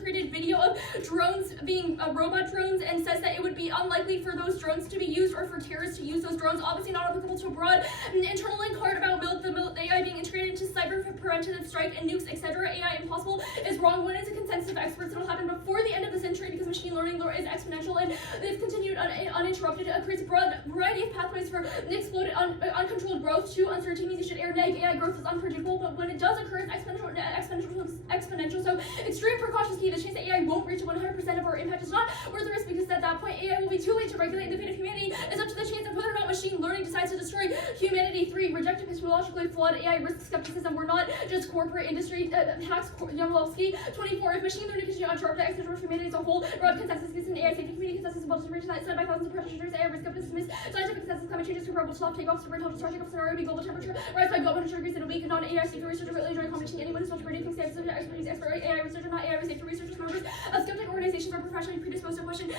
created video of drones being robot drones, and says that it would be unlikely for those drones to be used or for terrorists to use those drones. Obviously not applicable to abroad. An internal link card about the AI being integrated into cyber for preventative strike and nukes, etc. AI impossible is wrong. When it's a consensus of experts, it'll happen before the end of the century because machine learning is exponential and they've continued uninterrupted. It creates a broad variety of pathways for exploded uncontrolled growth. Two uncertainties. You should air neg. AI growth is unpredictable, but when it does occur, it's exponential. So extreme precautions key. The chance that AI won't reach 100% of our impact is not worth the risk because at that point AI will be too late to regulate. The fate of humanity is up to the chance of whether or not machine learning decides to destroy humanity. 3. Reject epistemologically flawed AI risk skepticism. We're not just corporate industry hacks. Yamlovsky. 24. If machine learning can interrupt the existential of humanity as a whole, broad consensus is in AI safety community consensus about to reach that said by thousands of practitioners. AI risk skepticism is scientific consensus. Climate change is comparable to soft takeoff. Super intelligence star takeoff scenario. Be global temperature rise by global 100 degrees in a week. Non-AI safety researchers really enjoy commenting. Anyone who's much predicting safety expertise, expert AI researcher, not AI safety researchers. Members of skeptic organizations are professionally predisposed to question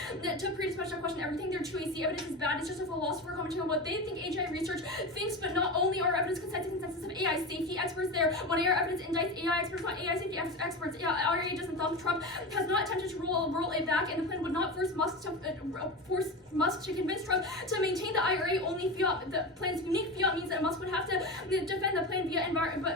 everything. Their true AC evidence is bad. It's just a philosopher commenting on what they think AGI research thinks, but not only our evidence consensus of AI safety experts. There, when our evidence indicts AI experts, not AI safety experts. RA doesn't thump. Trump has not attempted to roll it back, and the plan would not force Musk to convince Trump to maintain the IRA. Only fiat. The plan's unique fiat means that Musk would have to defend the plan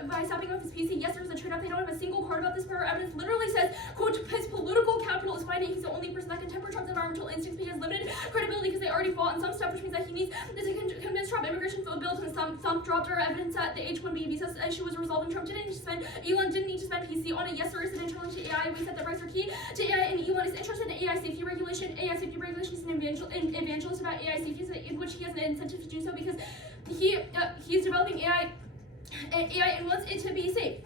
by stopping off his PC. Yes, there's a trade-off. They don't have a single card about this, but our evidence literally says, quote, his political capital is finding he's the only person that can temper Trump's environmental instincts because he has limited credibility because they already fought in some stuff, which means that he needs to convince Trump. Immigration bills and some dropped our evidence that the H-1B visa issue was resolved, and Trump didn't need to spend. Elon didn't need to spend PC on it. Yes, there is an internal to AI. We said that rights are key to AI, and Elon is interested in AI safety regulation. AI safety regulation is an evangelist about AI safety, in which he has an incentive to do so because he's developing AI and wants it to be safe.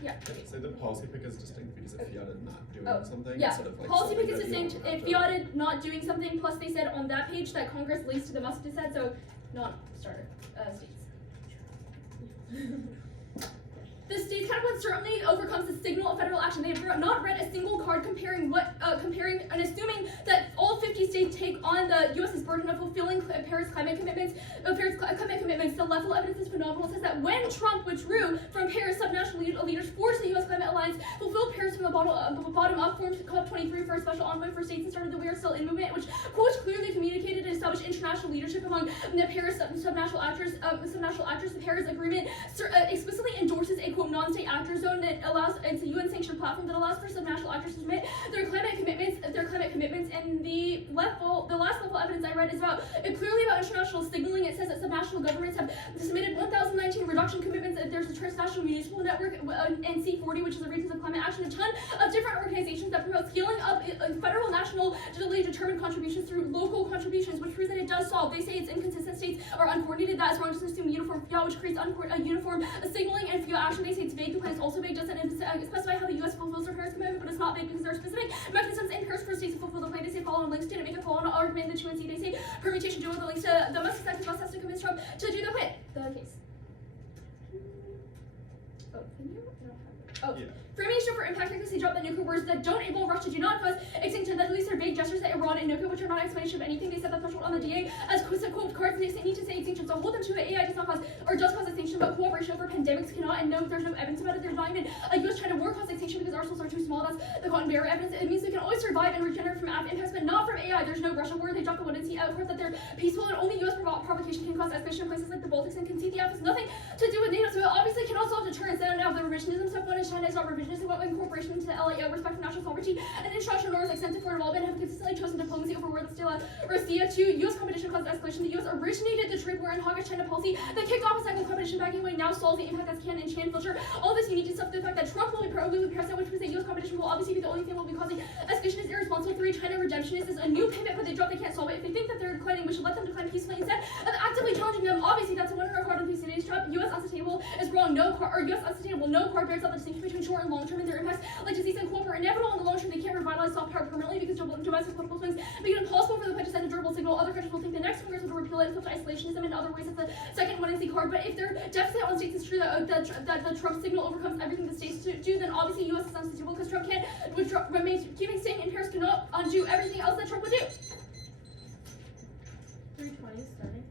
Yeah. So the policy pick is distinct because if fiated not doing something, yeah. instead of like Policy pick is something that distinct. you If fiated not doing something, plus they said on that page that Congress links to the Musk dissent, so non-starter states. The state's counterpoint certainly overcomes the signal of federal action. They have not read a single card comparing and assuming that all 50 states take on the U.S.'s burden of fulfilling Paris climate commitments. The level of evidence is phenomenal. It says that when Trump withdrew from Paris, subnational leaders forced the U.S. climate alliance, fulfilled Paris from the bottom up, formed COP23 for a special envoy for states, and started the We Are Still In movement, which quote clearly communicated and established international leadership among the Paris subnational actors. The Paris Agreement explicitly endorses a quote non-state actor zone that allows it's a UN-sanctioned platform that allows for subnational actors to submit their climate commitments. And the last level evidence I read is clearly about international signaling. It says that subnational governments have submitted 1,019 reduction commitments. There's a transnational municipal network and C40, which is the Regions of Climate Action, a ton of different organizations that promote scaling up federal, national, digitally determined contributions through local contributions, which proves that it does solve. They say it's inconsistent. States are uncoordinated. That is wrong. Just assume uniform fiat, which creates uniform signaling and fiat action. They say it's vague. The plan is also vague. Doesn't specify how the U.S. fulfills their Paris commitment, but it's not vague because there are specific mechanisms in Paris for states to fulfill the plan. They say follow on links to make a follow on argument in the 2NC. They say permutation do with the links to the Musk second Musk has to convince Trump to do the plan. The case. Oh, can you? No. Oh. Yeah. Framing show for impact like this, they drop the nuclear words that don't involve Russia do not cause extinction, that at least are vague gestures that Iran and nuclear, which are not an explanation of anything. They set the threshold on the DA as quote cards, and they need to say extinction. So hold them to it. AI does not cause or does cause extinction, but cooperation over pandemics cannot, and no, there's no evidence about it. There's not even a US-China war cause extinction because arsenals are too small. That's the cotton bearer evidence. It means we can always survive and regenerate from impacts, but not from AI. There's no Russia war. They dropped the wooden sea out court that they're peaceful, and only US provocation can cause escalation in places like the Baltics, and concede the F has nothing to do with NATO, so it obviously cannot solve deterrence. Then now the revisionism stuff, one is China is not revisionist, about incorporation into the LAO, respect for national sovereignty, and international norms, extensive foreign involvement, have consistently chosen diplomacy over war that's still a Russia. 2, US competition caused escalation. The US originated the trade war and hawkish China policy that kicked off a cycle of competition backing away, now solves the impact as can and Chan filter. All this you need to stuff the fact that Trump will be president, which means that US competition will obviously be the only thing that will be causing escalation is irresponsible. 3, China redemptionist is a new pivot, but they drop, they can't solve it. If they think that they're declining, we should let them decline peacefully instead of actively challenging them. Obviously, that's a $100 card on today's trap. US unsustainable is wrong. No card, or US unsustainable. No card bears out the distinction between short and long term and their impacts. Like disease and cold are inevitable in the long term. They can't revitalize soft power permanently because domestic political swings make it impossible for the pledge to send a durable signal. Other countries will think the next Congress will repeal it and flip to isolationism. In other ways, it's the second one is the card. But if their deficit on states is true that the Trump signal overcomes everything the states do, then obviously US is unsustainable because Trump can't remain keeping staying in Paris cannot undo everything else that Trump would do. 320 starting.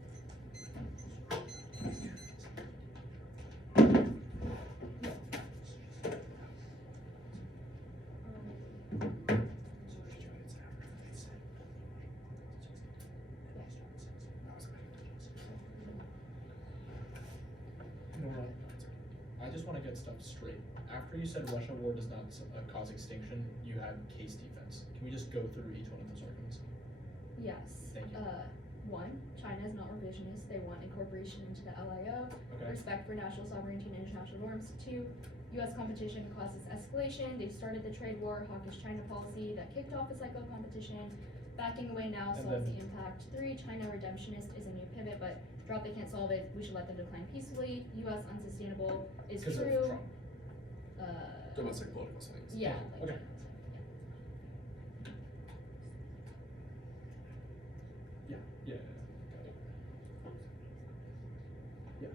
Nora, I just want to get stuff straight. After you said Russia war does not cause extinction, you had case defense. Can we just go through each one of those arguments? Yes. Thank you. 1, China is not revisionist. They want incorporation into the LIO. Okay. Respect for national sovereignty and international norms. 2, US competition causes escalation. They started the trade war, hawkish China policy that kicked off a cycle of competition. Backing away now And solves then- the impact. 3, China redemptionist is a new pivot, but drop they can't solve it. We should let them decline peacefully. US unsustainable is Because of true. Trump. Domestic political swings. Yeah. Okay. Yeah. Yeah. Yeah.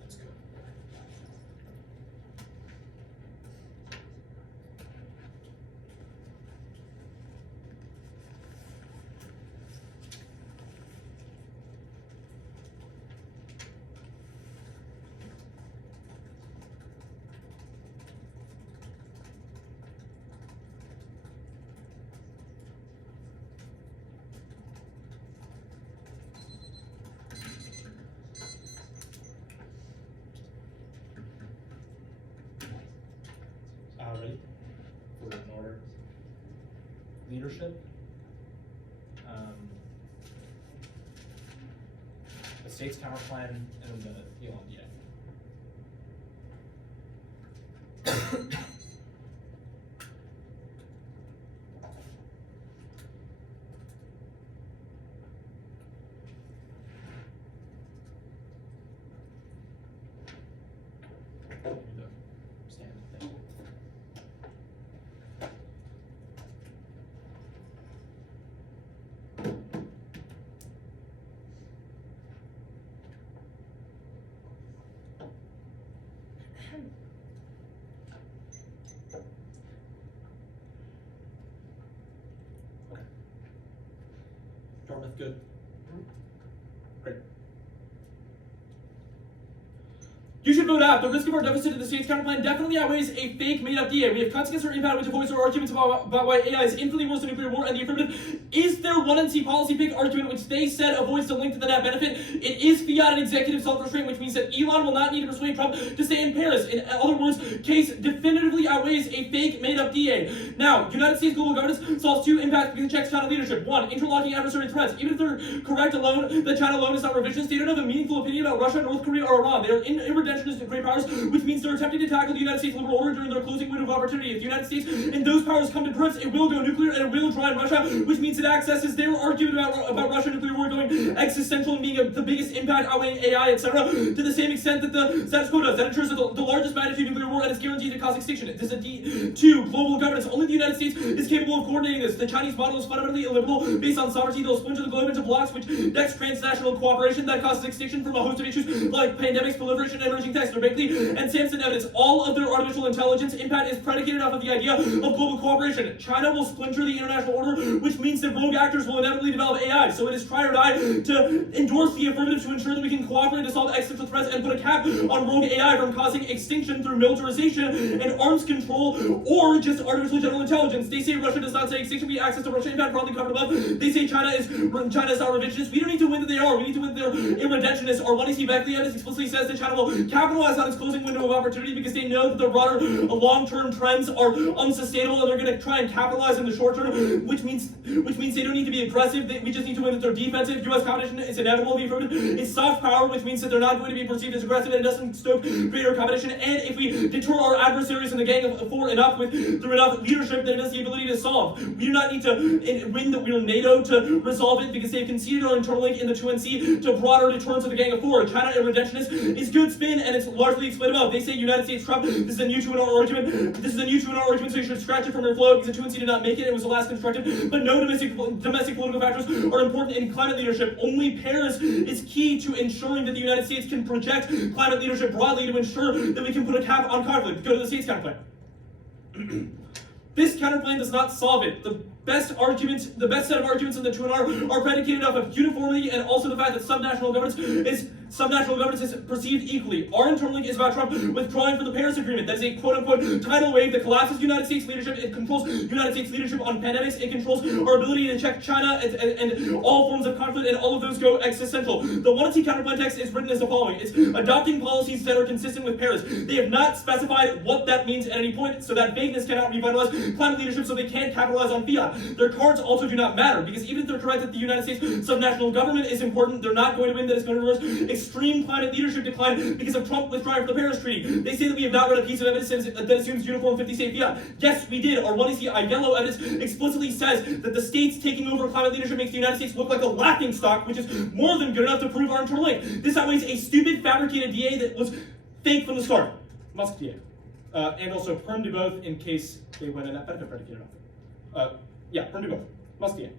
That's good. Ready? For an order. Leadership. state's counterplan, and then the Elon DA. The standard thing. Okay. Dartmouth, good. Great. You should vote out. The risk of our deficit in the state's counterplan definitely outweighs a fake made-up DA. We have cuts against our impact, which avoids our arguments about why AI is infinitely worse than nuclear war and the affirmative. Is their 1NC policy pick argument, which they said avoids the link to the net benefit? It is fiat and executive self-restraint, which means that Elon will not need to persuade Trump to stay in Paris. In other words, case definitively outweighs a fake made-up DA. Now, United States global governance solves two impacts because it checks China leadership. One, interlocking adversary threats. Even if they're correct alone, that China alone is not revisionist, they don't have a meaningful opinion about Russia, North Korea, or Iran. They are interventionist great powers, which means they're attempting to tackle the United States liberal order during their closing window of opportunity. If the United States and those powers come to grips, it will go nuclear and it will join Russia, which means it accesses their argument about Russia nuclear war going existential and being the biggest impact outweighing AI, etc., to the same extent that the status quo does. That ensures that the largest magnitude nuclear war and it's guaranteed to cause extinction. This is a D2, global governance. Only the United States is capable of coordinating this. The Chinese model is fundamentally illiberal, based on sovereignty. They'll splinter the globe into blocks, which next transnational cooperation that causes extinction from a host of issues like pandemics, proliferation, and emerging techs. And Samson evidence, all of their artificial intelligence impact is predicated off of the idea of global cooperation. China will splinter the international order, which means that rogue actors will inevitably develop AI. So it is try or die to endorse the affirmative to ensure that we can cooperate to solve existential threats and put a cap on rogue AI from causing extinction through militarization and arms control or just artificial general intelligence. They say Russia does not say extinction, we access to Russia impact broadly covered above. They say China is not revisionist. We don't need to win that they are. We need to win that they're irredemptionists. Our 1AC Beckley evidence explicitly says that China will capitalize on its closing window of opportunity because they know that the broader long-term trends are unsustainable and they're going to try and capitalize in the short term, which means they don't need to be aggressive. We just need to win that they're defensive. U.S. competition is inevitable. The affirmative is soft power, which means that they're not going to be perceived as aggressive and it doesn't stoke greater competition. And if we deter our adversaries in the gang of four through enough leadership, then it has the ability to solve. We do not need to win the NATO to resolve it because they've conceded our internal link in the 2NC to broader deterrence of the gang of four. China irredentionist is good spin and it's largely explained above. They say United States Trump. This is a new 2-in-1 argument. This is a new 2-in-1 argument, so you should scratch it from your flow because the 2NC did not make it. It was the last constructed. But no domestic political factors are important in climate leadership. Only Paris is key to ensuring that the United States can project climate leadership broadly to ensure that we can put a cap on conflict. Go to the state's counterplan. This counterplan does not solve it. The best set of arguments in the 2-in-1 are predicated off of uniformity and also the fact that subnational governance is perceived equally. Our internal link is about Trump withdrawing from the Paris Agreement. That is a quote-unquote tidal wave that collapses United States leadership. It controls United States leadership on pandemics. It controls our ability to check China and all forms of conflict, and all of those go existential. The 1NC counterplan text is written as the following. It's adopting policies that are consistent with Paris. They have not specified what that means at any point, so that vagueness cannot revitalize climate leadership, so they can't capitalize on fiat. Their cards also do not matter, because even if they're correct that the United States subnational government is important, they're not going to win that it's going to reverse extreme climate leadership decline because of Trump withdrawing from the Paris Treaty. They say that we have not read a piece of evidence that assumes uniform 50-state fiat. Yes, we did. Our 1AC yellow evidence explicitly says that the states taking over climate leadership makes the United States look like a laughing stock, which is more than good enough to prove our internal link. This outweighs a stupid fabricated DA that was fake from the start. Musk DA. And also Hirn do both in case they win a net benefit predicated off it. Yeah, Hirn do both. Musk DA.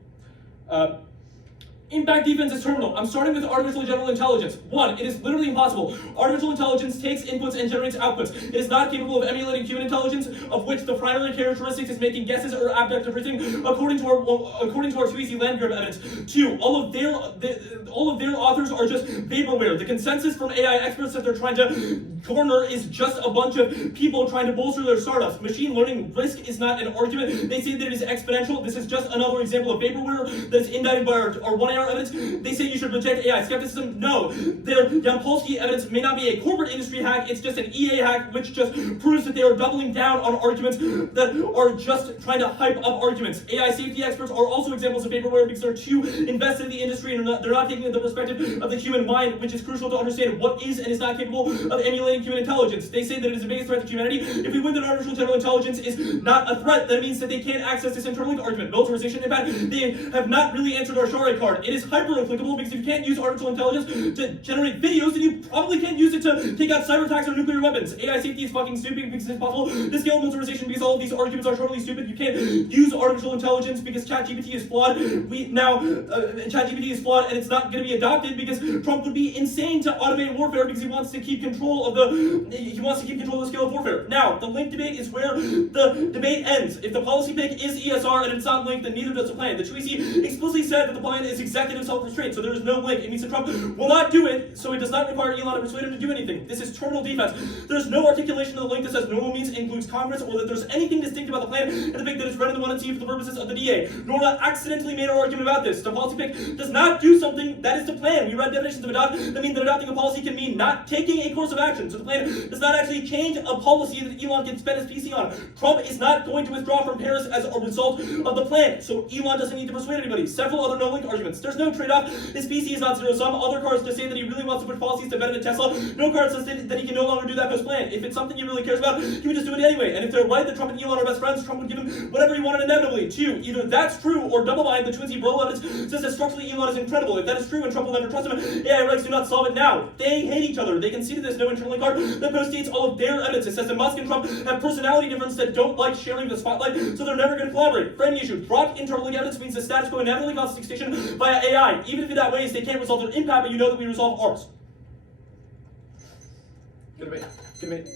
Impact defense is terminal. I'm starting with artificial general intelligence. One, it is literally impossible. Artificial intelligence takes inputs and generates outputs. It is not capable of emulating human intelligence, of which the primary characteristic is making guesses or abject reasoning, according to our 2EC land grab evidence. Two, all of their authors are just vaporware. The consensus from AI experts that they're trying to corner is just a bunch of people trying to bolster their startups. Machine learning risk is not an argument. They say that it is exponential. This is just another example of vaporware that is indicted by our 1AI our evidence. They say you should reject AI skepticism. No, their Yampolsky evidence may not be a corporate industry hack. It's just an EA hack, which just proves that they are doubling down on arguments that are just trying to hype up arguments. AI safety experts are also examples of vaporware because they're too invested in the industry and they're not taking the perspective of the human mind, which is crucial to understand what is and is not capable of emulating human intelligence. They say that it is the biggest threat to humanity. If we win that artificial general intelligence is not a threat, that means that they can't access this internal link argument. Militarization, in fact, they have not really answered our Share card. It is hyper applicable because if you can't use artificial intelligence to generate videos, then you probably can't use it to take out cyber attacks or nuclear weapons. AI safety is fucking stupid because it's possible to scale militarization because all of these arguments are totally stupid. You can't use artificial intelligence because ChatGPT is flawed. ChatGPT is flawed and it's not going to be adopted because Trump would be insane to automate warfare because he wants to keep control of the scale of warfare. Now, the link debate is where the debate ends. If the policy pick is ESR and it's not linked, then neither does the plan. The Tweezy explicitly said that the plan is executive self-restraint, so there is no link. It means that Trump will not do it, so it does not require Elon to persuade him to do anything. This is terminal defense. There's no articulation of the link that says normal means includes Congress or that there's anything distinct about the plan and the fact that it's run in the one and C for the purposes of the DA. Nora accidentally made our argument about this. The policy pick does not do something that is the plan. We read definitions of adopt that mean that adopting a policy can mean not taking a course of action. So the plan does not actually change a policy that Elon can spend his PC on. Trump is not going to withdraw from Paris as a result of the plan, so Elon doesn't need to persuade anybody. Several other no-link arguments. There's no trade-off. His PC is not zero-sum. Other cards to say that he really wants to push policies to benefit Tesla. No card says that he can no longer do that post-plan. If it's something he really cares about, he would just do it anyway. And if they're right that Trump and Elon are best friends, Trump would give him whatever he wanted inevitably. 2, either that's true or double bind the Twinsy bro evidence says that structurally Elon is incredible. If that is true and Trump will never trust him, AI rights do not solve it now. They hate each other. They conceded there's no internal link card that postdates all of their evidence. It says that Musk and Trump have personality differences that don't like sharing the spotlight, so they're never going to collaborate. Framing issue. Drop internal link evidence means the status quo inevitably causes extinction via AI. Even if in that ways they can't resolve their impact, but you know that we resolve ours. Good debate. Good debate.